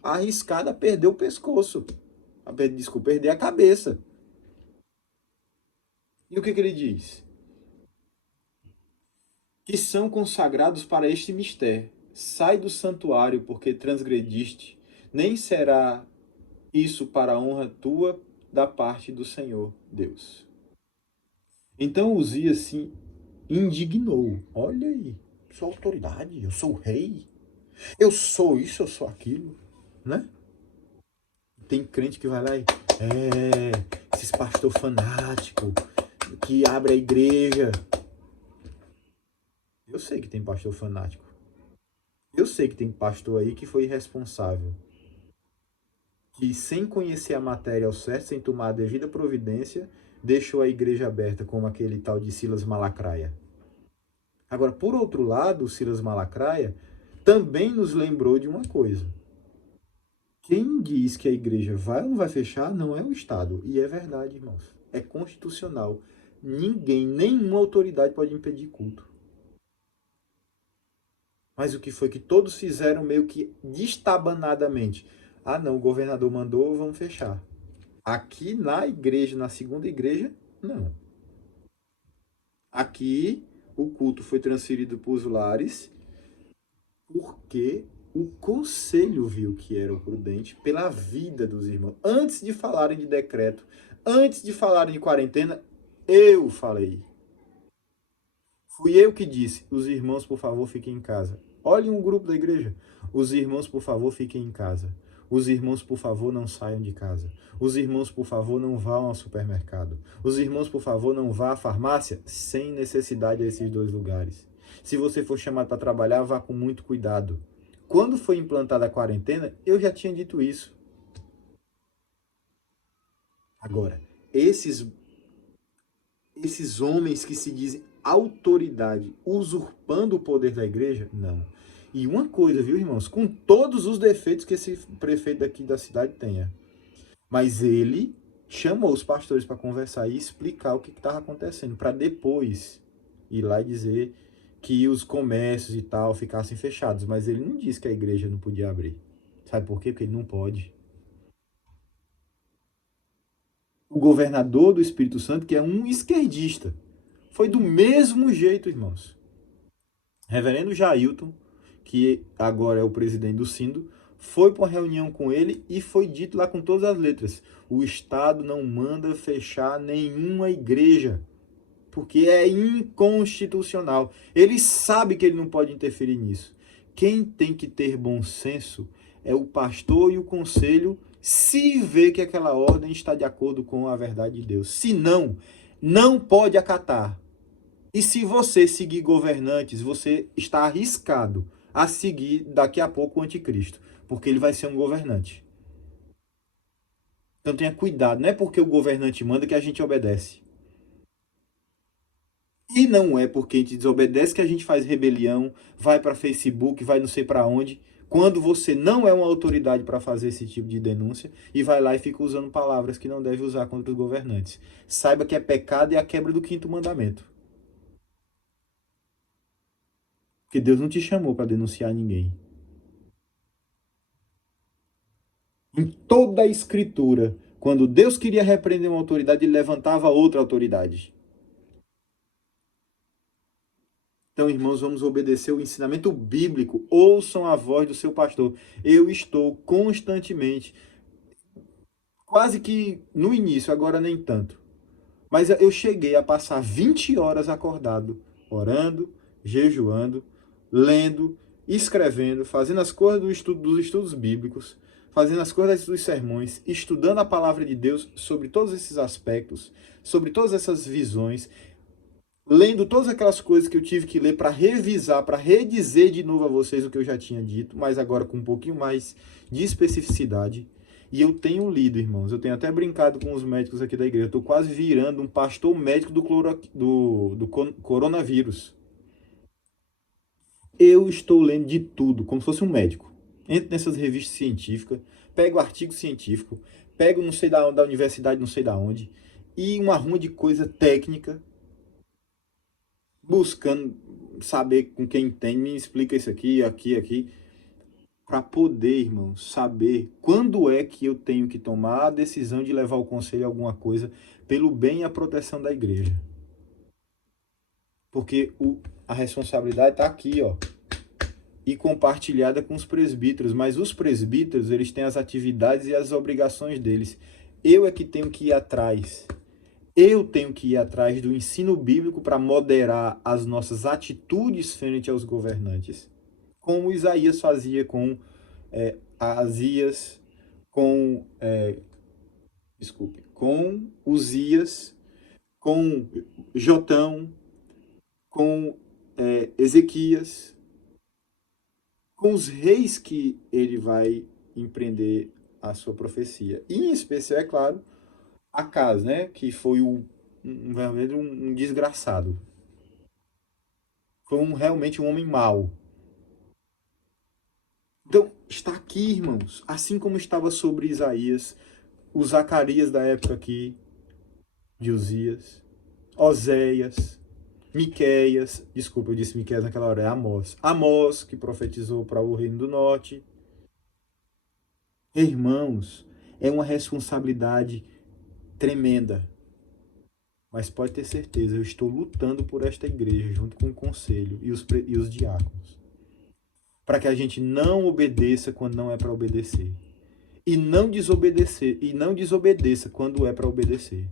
arriscado a perder o pescoço, desculpa, perder a cabeça. E o que ele diz? Que são consagrados para este mistério. Sai do santuário, porque transgrediste, nem será isso para a honra tua da parte do Senhor Deus. Então Uzias se indignou. Olha aí, sou autoridade, eu sou o rei, eu sou isso, eu sou aquilo, né? Tem crente que vai lá e esses pastor fanático que abre a igreja. Eu sei que tem pastor fanático. Eu sei que tem pastor aí que foi irresponsável. Que sem conhecer a matéria ao certo, sem tomar a devida providência, deixou a igreja aberta, como aquele tal de Silas Malacaia. Agora, por outro lado, o Silas Malacaia também nos lembrou de uma coisa. Quem diz que a igreja vai ou não vai fechar não é o Estado. E é verdade, irmãos. É constitucional. Ninguém, nenhuma autoridade pode impedir culto. Mas o que foi que todos fizeram meio que destabanadamente? Ah, não, o governador mandou, vamos fechar. Aqui na igreja, na segunda igreja, não. Aqui o culto foi transferido para os lares porque o conselho viu que era o prudente pela vida dos irmãos. Antes de falarem de decreto, antes de falarem de quarentena, eu falei. Fui eu que disse: os irmãos, por favor, fiquem em casa. Olhem um grupo da igreja. Os irmãos, por favor, fiquem em casa. Os irmãos, por favor, não saiam de casa. Os irmãos, por favor, não vão ao supermercado. Os irmãos, por favor, não vá à farmácia sem necessidade a esses dois lugares. Se você for chamado para trabalhar, vá com muito cuidado. Quando foi implantada a quarentena, eu já tinha dito isso. Agora, esses homens que se dizem autoridade, usurpando o poder da igreja, não. E uma coisa, viu, irmãos? Com todos os defeitos que esse prefeito daqui da cidade tenha. Mas ele chamou os pastores para conversar e explicar o que estava acontecendo, para depois ir lá e dizer que os comércios e tal ficassem fechados. Mas ele não disse que a igreja não podia abrir. Sabe por quê? Porque ele não pode. O governador do Espírito Santo, que é um esquerdista, foi do mesmo jeito, irmãos. Reverendo Jailton, que agora é o presidente do Sindo, foi para uma reunião com ele e foi dito lá com todas as letras: o Estado não manda fechar nenhuma igreja, porque é inconstitucional. Ele sabe que ele não pode interferir nisso. Quem tem que ter bom senso é o pastor e o conselho, se vê que aquela ordem está de acordo com a verdade de Deus. Se não, não pode acatar. E se você seguir governantes, você está arriscado a seguir daqui a pouco o anticristo, porque ele vai ser um governante. Então tenha cuidado, não é porque o governante manda que a gente obedece. E não é porque a gente desobedece que a gente faz rebelião, vai para Facebook, vai não sei para onde, quando você não é uma autoridade para fazer esse tipo de denúncia e vai lá e fica usando palavras que não deve usar contra os governantes. Saiba que é pecado e a quebra do quinto mandamento. Porque Deus não te chamou para denunciar ninguém. Em toda a escritura, quando Deus queria repreender uma autoridade, ele levantava outra autoridade. Então, irmãos, vamos obedecer o ensinamento bíblico. Ouçam a voz do seu pastor. Eu estou constantemente, quase que no início, agora nem tanto. Mas eu cheguei a passar 20 horas acordado, orando, jejuando, lendo, escrevendo, fazendo as coisas dos estudos bíblicos, fazendo as coisas dos sermões, estudando a palavra de Deus sobre todos esses aspectos, sobre todas essas visões, lendo todas aquelas coisas que eu tive que ler para revisar, para redizer de novo a vocês o que eu já tinha dito, mas agora com um pouquinho mais de especificidade. E eu tenho lido, irmãos, eu tenho até brincado com os médicos aqui da igreja, eu estou quase virando um pastor médico do coronavírus. Eu estou lendo de tudo, como se fosse um médico. Entro nessas revistas científicas, pego artigo científico, pego não sei da universidade, não sei da onde, e uma ruma de coisa técnica, buscando saber com quem entende, me explica isso aqui, aqui, aqui, para poder, irmão, saber quando é que eu tenho que tomar a decisão de levar o conselho a alguma coisa pelo bem e a proteção da igreja. Porque a responsabilidade está aqui, ó, e compartilhada com os presbíteros, mas os presbíteros, eles têm as atividades e as obrigações deles. Eu é que tenho que ir atrás. Eu tenho que ir atrás do ensino bíblico para moderar as nossas atitudes frente aos governantes, como Isaías fazia com Azias, com, com Uzias, com Jotão, com Ezequias, com os reis que ele vai empreender a sua profecia. E em especial, é claro, Acaz, né, que foi verdadeiro um desgraçado. Foi realmente um homem mau. Então, está aqui, irmãos, assim como estava sobre Isaías, o Zacarias da época aqui, de Uzias, Oséias, Miqueias, desculpa, eu disse Miqueias naquela hora, é Amós. Amós, que profetizou para o reino do norte. Irmãos, é uma responsabilidade tremenda. Mas pode ter certeza, eu estou lutando por esta igreja, junto com o conselho e os diáconos. Para que a gente não obedeça quando não é para obedecer. E não desobedeça quando é para obedecer.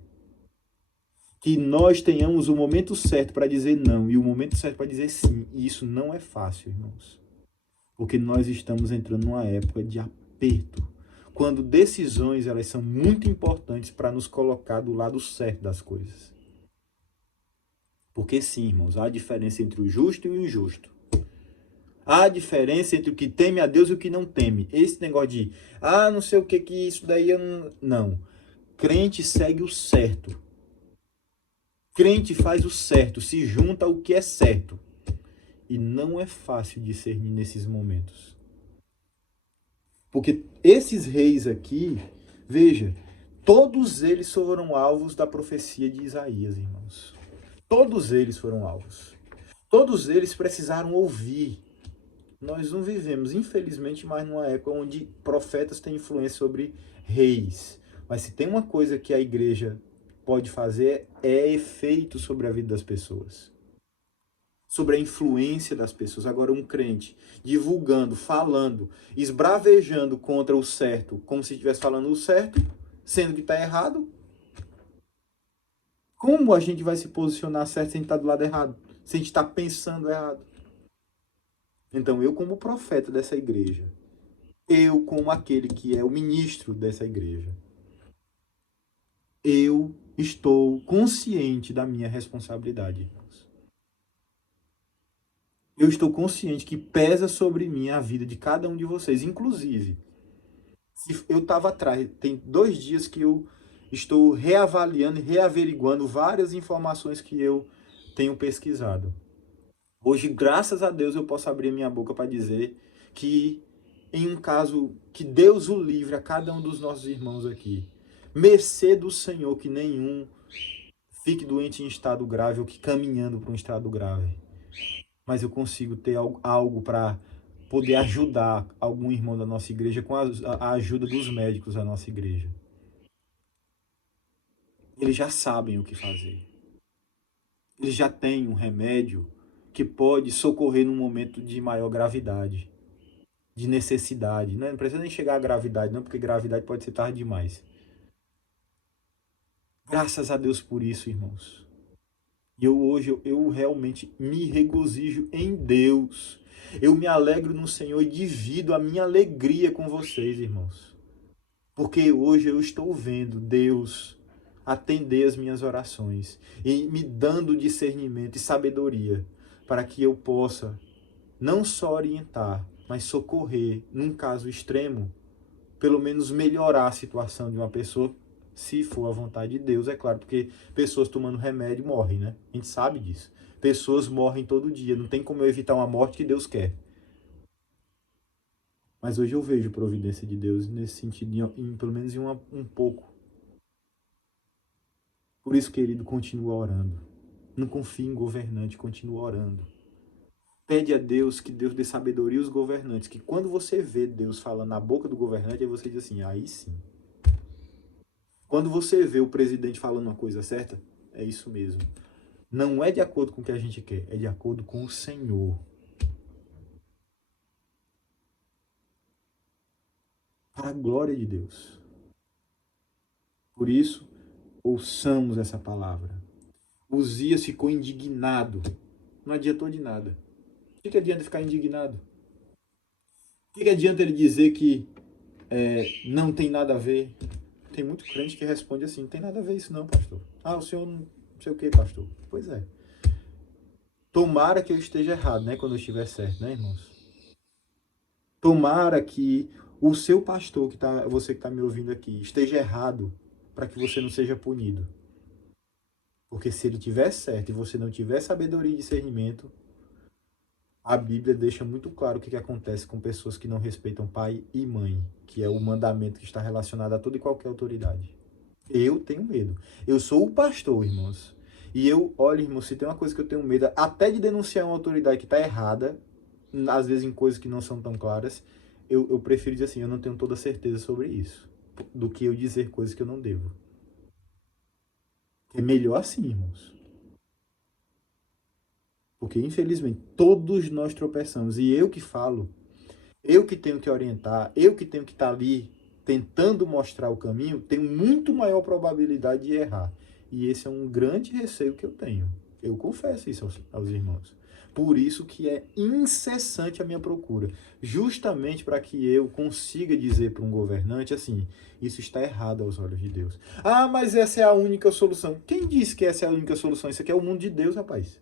Que nós tenhamos o momento certo para dizer não e o momento certo para dizer sim. E isso não é fácil, irmãos. Porque nós estamos entrando numa época de aperto. Quando decisões elas são muito importantes para nos colocar do lado certo das coisas. Porque sim, irmãos, há diferença entre o justo e o injusto. Há diferença entre o que teme a Deus e o que não teme. Esse negócio de, não sei o que isso daí eu não... Não. Crente segue o certo. Crente faz o certo, se junta ao que é certo. E não é fácil discernir nesses momentos. Porque esses reis aqui, veja, todos eles foram alvos da profecia de Isaías, irmãos. Todos eles foram alvos. Todos eles precisaram ouvir. Nós não vivemos, infelizmente, mais numa época onde profetas têm influência sobre reis. Mas se tem uma coisa que a igreja pode fazer, é efeito sobre a vida das pessoas. Sobre a influência das pessoas. Agora, um crente divulgando, falando, esbravejando contra o certo, como se estivesse falando o certo, sendo que está errado. Como a gente vai se posicionar certo sem estar do lado errado? Sem estar pensando errado? Então, eu como profeta dessa igreja, eu como aquele que é o ministro dessa igreja, eu estou consciente da minha responsabilidade, irmãos. Eu estou consciente que pesa sobre mim a vida de cada um de vocês. Inclusive, se eu estava atrás, tem 2 dias que eu estou reavaliando e reaveriguando várias informações que eu tenho pesquisado. Hoje, graças a Deus, eu posso abrir minha boca para dizer que, em um caso, que Deus o livre a cada um dos nossos irmãos aqui. Mercê do Senhor que nenhum fique doente em estado grave ou que caminhando para um estado grave. Mas eu consigo ter algo para poder ajudar algum irmão da nossa igreja com a ajuda dos médicos da nossa igreja. Eles já sabem o que fazer. Eles já têm um remédio que pode socorrer num momento de maior gravidade, de necessidade. Não precisa nem chegar à gravidade, não, porque gravidade pode ser tarde demais. Graças a Deus por isso, irmãos. E hoje eu realmente me regozijo em Deus. Eu me alegro no Senhor e divido a minha alegria com vocês, irmãos. Porque hoje eu estou vendo Deus atender as minhas orações e me dando discernimento e sabedoria para que eu possa não só orientar, mas socorrer, num caso extremo, pelo menos melhorar a situação de uma pessoa, se for a vontade de Deus, é claro, porque pessoas tomando remédio morrem, né? A gente sabe disso. Pessoas morrem todo dia, não tem como eu evitar uma morte que Deus quer. Mas hoje eu vejo providência de Deus nesse sentido, pelo menos em um pouco. Por isso, querido, continua orando. Não confie em governante, continua orando. Pede a Deus que Deus dê sabedoria aos governantes, que quando você vê Deus falando na boca do governante, aí você diz assim, aí sim. Quando você vê o presidente falando uma coisa certa, é isso mesmo. Não é de acordo com o que a gente quer, é de acordo com o Senhor. Para a glória de Deus. Por isso, ouçamos essa palavra. Uzias ficou indignado. Não adiantou de nada. O que adianta ficar indignado? O que adianta ele dizer que não tem nada a ver? Tem muito crente que responde assim, não tem nada a ver isso não, pastor. O senhor não sei o que, pastor. Pois é. Tomara que eu esteja errado, né? Quando eu estiver certo, né, irmãos? Tomara que o seu pastor, você que está me ouvindo aqui, esteja errado para que você não seja punido. Porque se ele tiver certo e você não tiver sabedoria e discernimento, a Bíblia deixa muito claro o que acontece com pessoas que não respeitam pai e mãe, que é o mandamento que está relacionado a toda e qualquer autoridade. Eu tenho medo. Eu sou o pastor, irmãos. E olha, irmãos, se tem uma coisa que eu tenho medo, até de denunciar uma autoridade que está errada, às vezes em coisas que não são tão claras, eu prefiro dizer assim, eu não tenho toda certeza sobre isso, do que eu dizer coisas que eu não devo. É melhor assim, irmãos. Porque, infelizmente, todos nós tropeçamos. E eu que falo, eu que tenho que orientar, eu que tenho que estar ali tentando mostrar o caminho, tenho muito maior probabilidade de errar. E esse é um grande receio que eu tenho. Eu confesso isso aos irmãos. Por isso que é incessante a minha procura. Justamente para que eu consiga dizer para um governante assim, isso está errado aos olhos de Deus. Ah, mas essa é a única solução. Quem disse que essa é a única solução? Isso aqui é o mundo de Deus, rapaz.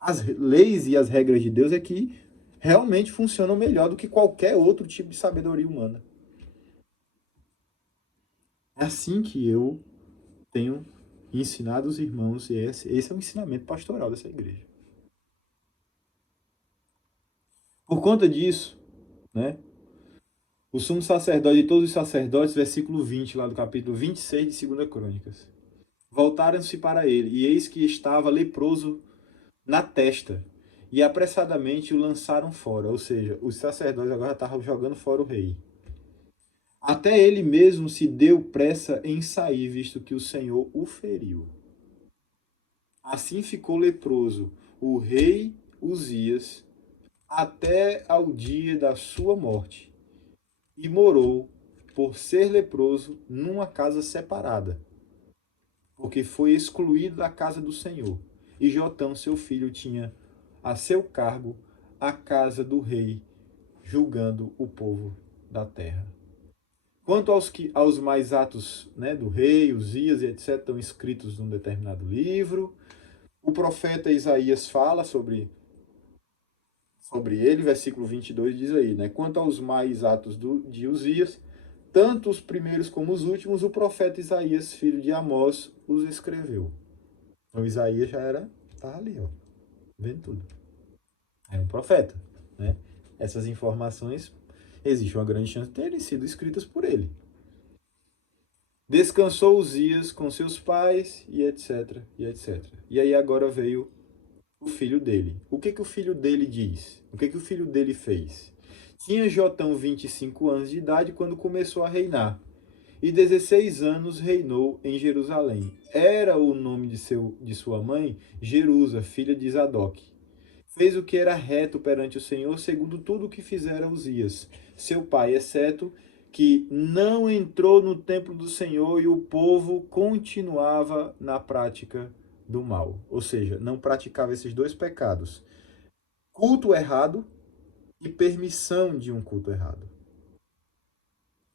As leis e as regras de Deus é que realmente funcionam melhor do que qualquer outro tipo de sabedoria humana. É assim que eu tenho ensinado os irmãos, e esse é o ensinamento pastoral dessa igreja. Por conta disso, né, o sumo sacerdote de todos os sacerdotes, versículo 20, lá do capítulo 26 de 2 Crônicas, voltaram-se para ele, e eis que estava leproso na testa, e apressadamente o lançaram fora, ou seja, os sacerdotes agora estavam jogando fora o rei. Até ele mesmo se deu pressa em sair, visto que o Senhor o feriu. Assim ficou leproso o rei Uzias até ao dia da sua morte, e morou, por ser leproso, numa casa separada, porque foi excluído da casa do Senhor. E Jotão, seu filho, tinha a seu cargo a casa do rei, julgando o povo da terra. Quanto aos mais atos, né, do rei, Uzias e etc., estão escritos num determinado livro. O profeta Isaías fala sobre ele, versículo 22 diz aí, né? Quanto aos mais atos de Uzias, tanto os primeiros como os últimos, o profeta Isaías, filho de Amós, os escreveu. Então Isaías estava ali, ó, vendo tudo. É um profeta, né? Essas informações, existe uma grande chance de terem sido escritas por ele. Descansou Uzias com seus pais e etc, e etc. E aí agora veio o filho dele. O que o filho dele diz? O que o filho dele fez? Tinha Jotão 25 anos de idade quando começou a reinar, e 16 anos reinou em Jerusalém. Era o nome de sua mãe Jerusa, filha de Zadok. Fez o que era reto perante o Senhor, segundo tudo o que fizera Uzias, seu pai, exceto que não entrou no templo do Senhor e o povo continuava na prática do mal. Ou seja, não praticava esses dois pecados: culto errado e permissão de um culto errado.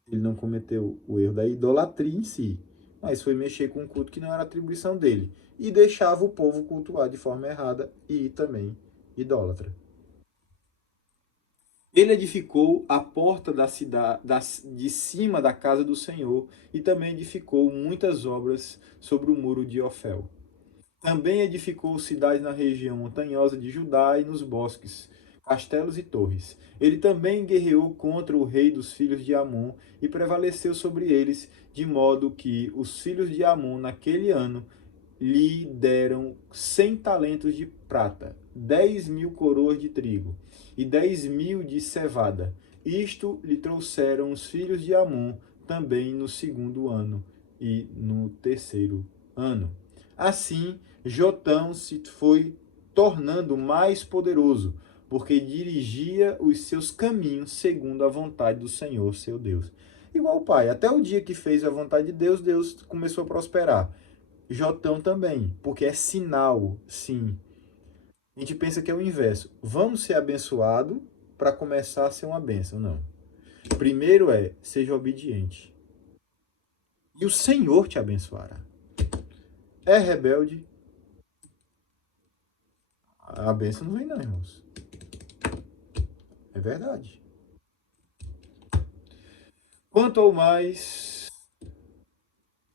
Ele não cometeu o erro da idolatria em si, mas foi mexer com um culto que não era atribuição dele e deixava o povo cultuar de forma errada e também idólatra. Ele edificou a porta da cidade, de cima da casa do Senhor, e também edificou muitas obras sobre o muro de Ofel. Também edificou cidades na região montanhosa de Judá e nos bosques, castelos e torres. Ele também guerreou contra o rei dos filhos de Amon e prevaleceu sobre eles, de modo que os filhos de Amon, naquele ano, lhe deram 100 talentos de prata, 10.000 coroas de trigo e 10.000 de cevada. Isto lhe trouxeram os filhos de Amon também no segundo ano e no terceiro ano. Assim, Jotão se foi tornando mais poderoso, porque dirigia os seus caminhos segundo a vontade do Senhor, seu Deus. Igual o pai, até o dia que fez a vontade de Deus, Deus começou a prosperar. Jotão também, porque é sinal, sim. A gente pensa que é o inverso. Vamos ser abençoados para começar a ser uma bênção. Não. Primeiro seja obediente. E o Senhor te abençoará. É rebelde, A bênção não vem não, irmãos. É verdade. Quanto ao mais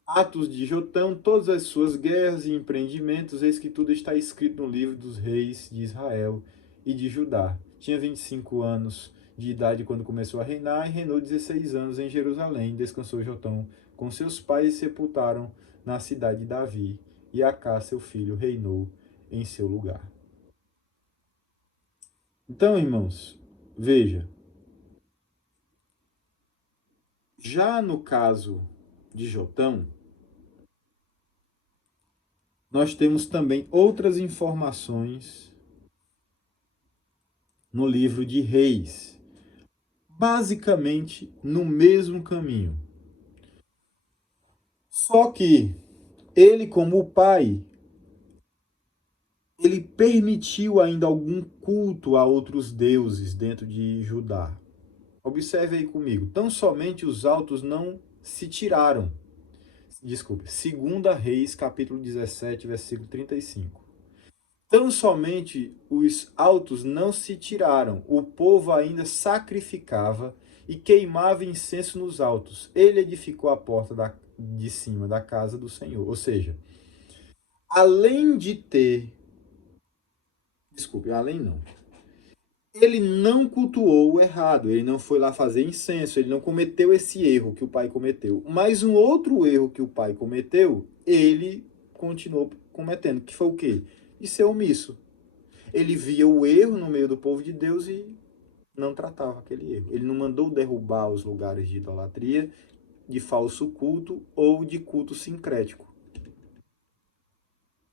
atos de Jotão, todas as suas guerras e empreendimentos, eis que tudo está escrito no livro dos reis de Israel e de Judá. Tinha 25 anos de idade quando começou a reinar e reinou 16 anos em Jerusalém. Descansou Jotão com seus pais e sepultaram na cidade de Davi. E Acá, seu filho, reinou em seu lugar. Então, irmãos, veja. Já no caso de Jotão, nós temos também outras informações no livro de Reis, basicamente no mesmo caminho. Só que ele, como o pai, ele permitiu ainda algum culto a outros deuses dentro de Judá. Observe aí comigo. Tão somente os altos não se tiraram. Desculpe, 2 Reis, capítulo 17, versículo 35. Tão somente os altos não se tiraram, o povo ainda sacrificava e queimava incenso nos altos. Ele edificou a porta de cima da casa do Senhor. Ou seja, além de ter. Desculpe, além não. Ele não cultuou o errado, ele não foi lá fazer incenso, ele não cometeu esse erro que o pai cometeu. Mas um outro erro que o pai cometeu, ele continuou cometendo, que foi o quê? De ser omisso. Ele via o erro no meio do povo de Deus e não tratava aquele erro. Ele não mandou derrubar os lugares de idolatria, de falso culto ou de culto sincrético.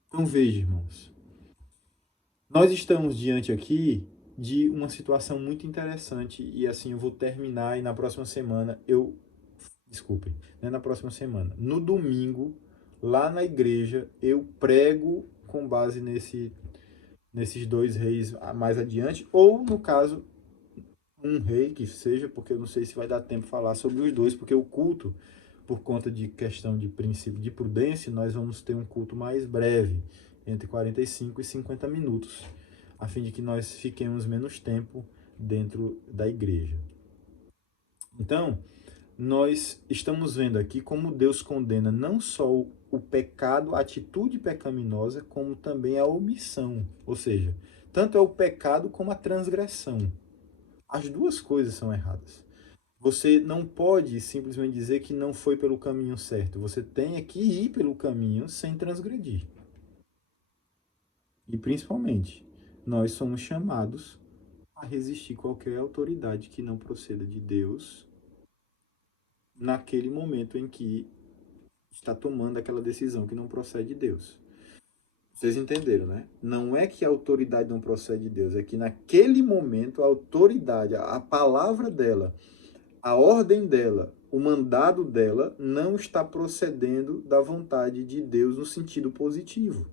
Então veja, irmãos, nós estamos diante aqui de uma situação muito interessante e assim eu vou terminar e na próxima semana desculpem, não é na próxima semana, no domingo, lá na igreja, eu prego com base nesses dois reis mais adiante, ou no caso, um rei que seja, porque eu não sei se vai dar tempo de falar sobre os dois, porque o culto, por conta de questão de princípio de prudência, nós vamos ter um culto mais breve, entre 45 e 50 minutos, a fim de que nós fiquemos menos tempo dentro da igreja. Então, nós estamos vendo aqui como Deus condena não só o pecado, a atitude pecaminosa, como também a omissão. Ou seja, tanto é o pecado como a transgressão. As duas coisas são erradas. Você não pode simplesmente dizer que não foi pelo caminho certo. Você tem que ir pelo caminho sem transgredir. E principalmente, nós somos chamados a resistir qualquer autoridade que não proceda de Deus naquele momento em que está tomando aquela decisão que não procede de Deus. Vocês entenderam, né? Não é que a autoridade não procede de Deus, é que naquele momento a autoridade, a palavra dela, a ordem dela, o mandado dela não está procedendo da vontade de Deus no sentido positivo.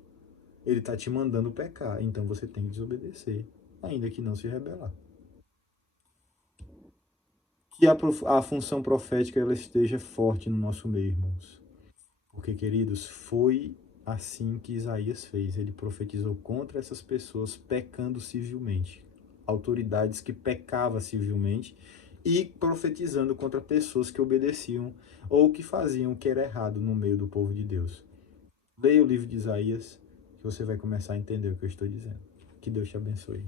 Ele está te mandando pecar, então você tem que desobedecer, ainda que não se rebelar. Que a função profética ela esteja forte no nosso meio, irmãos. Porque, queridos, foi assim que Isaías fez. Ele profetizou contra essas pessoas pecando civilmente. Autoridades que pecavam civilmente e profetizando contra pessoas que obedeciam ou que faziam o que era errado no meio do povo de Deus. Leia o livro de Isaías que você vai começar a entender o que eu estou dizendo. Que Deus te abençoe.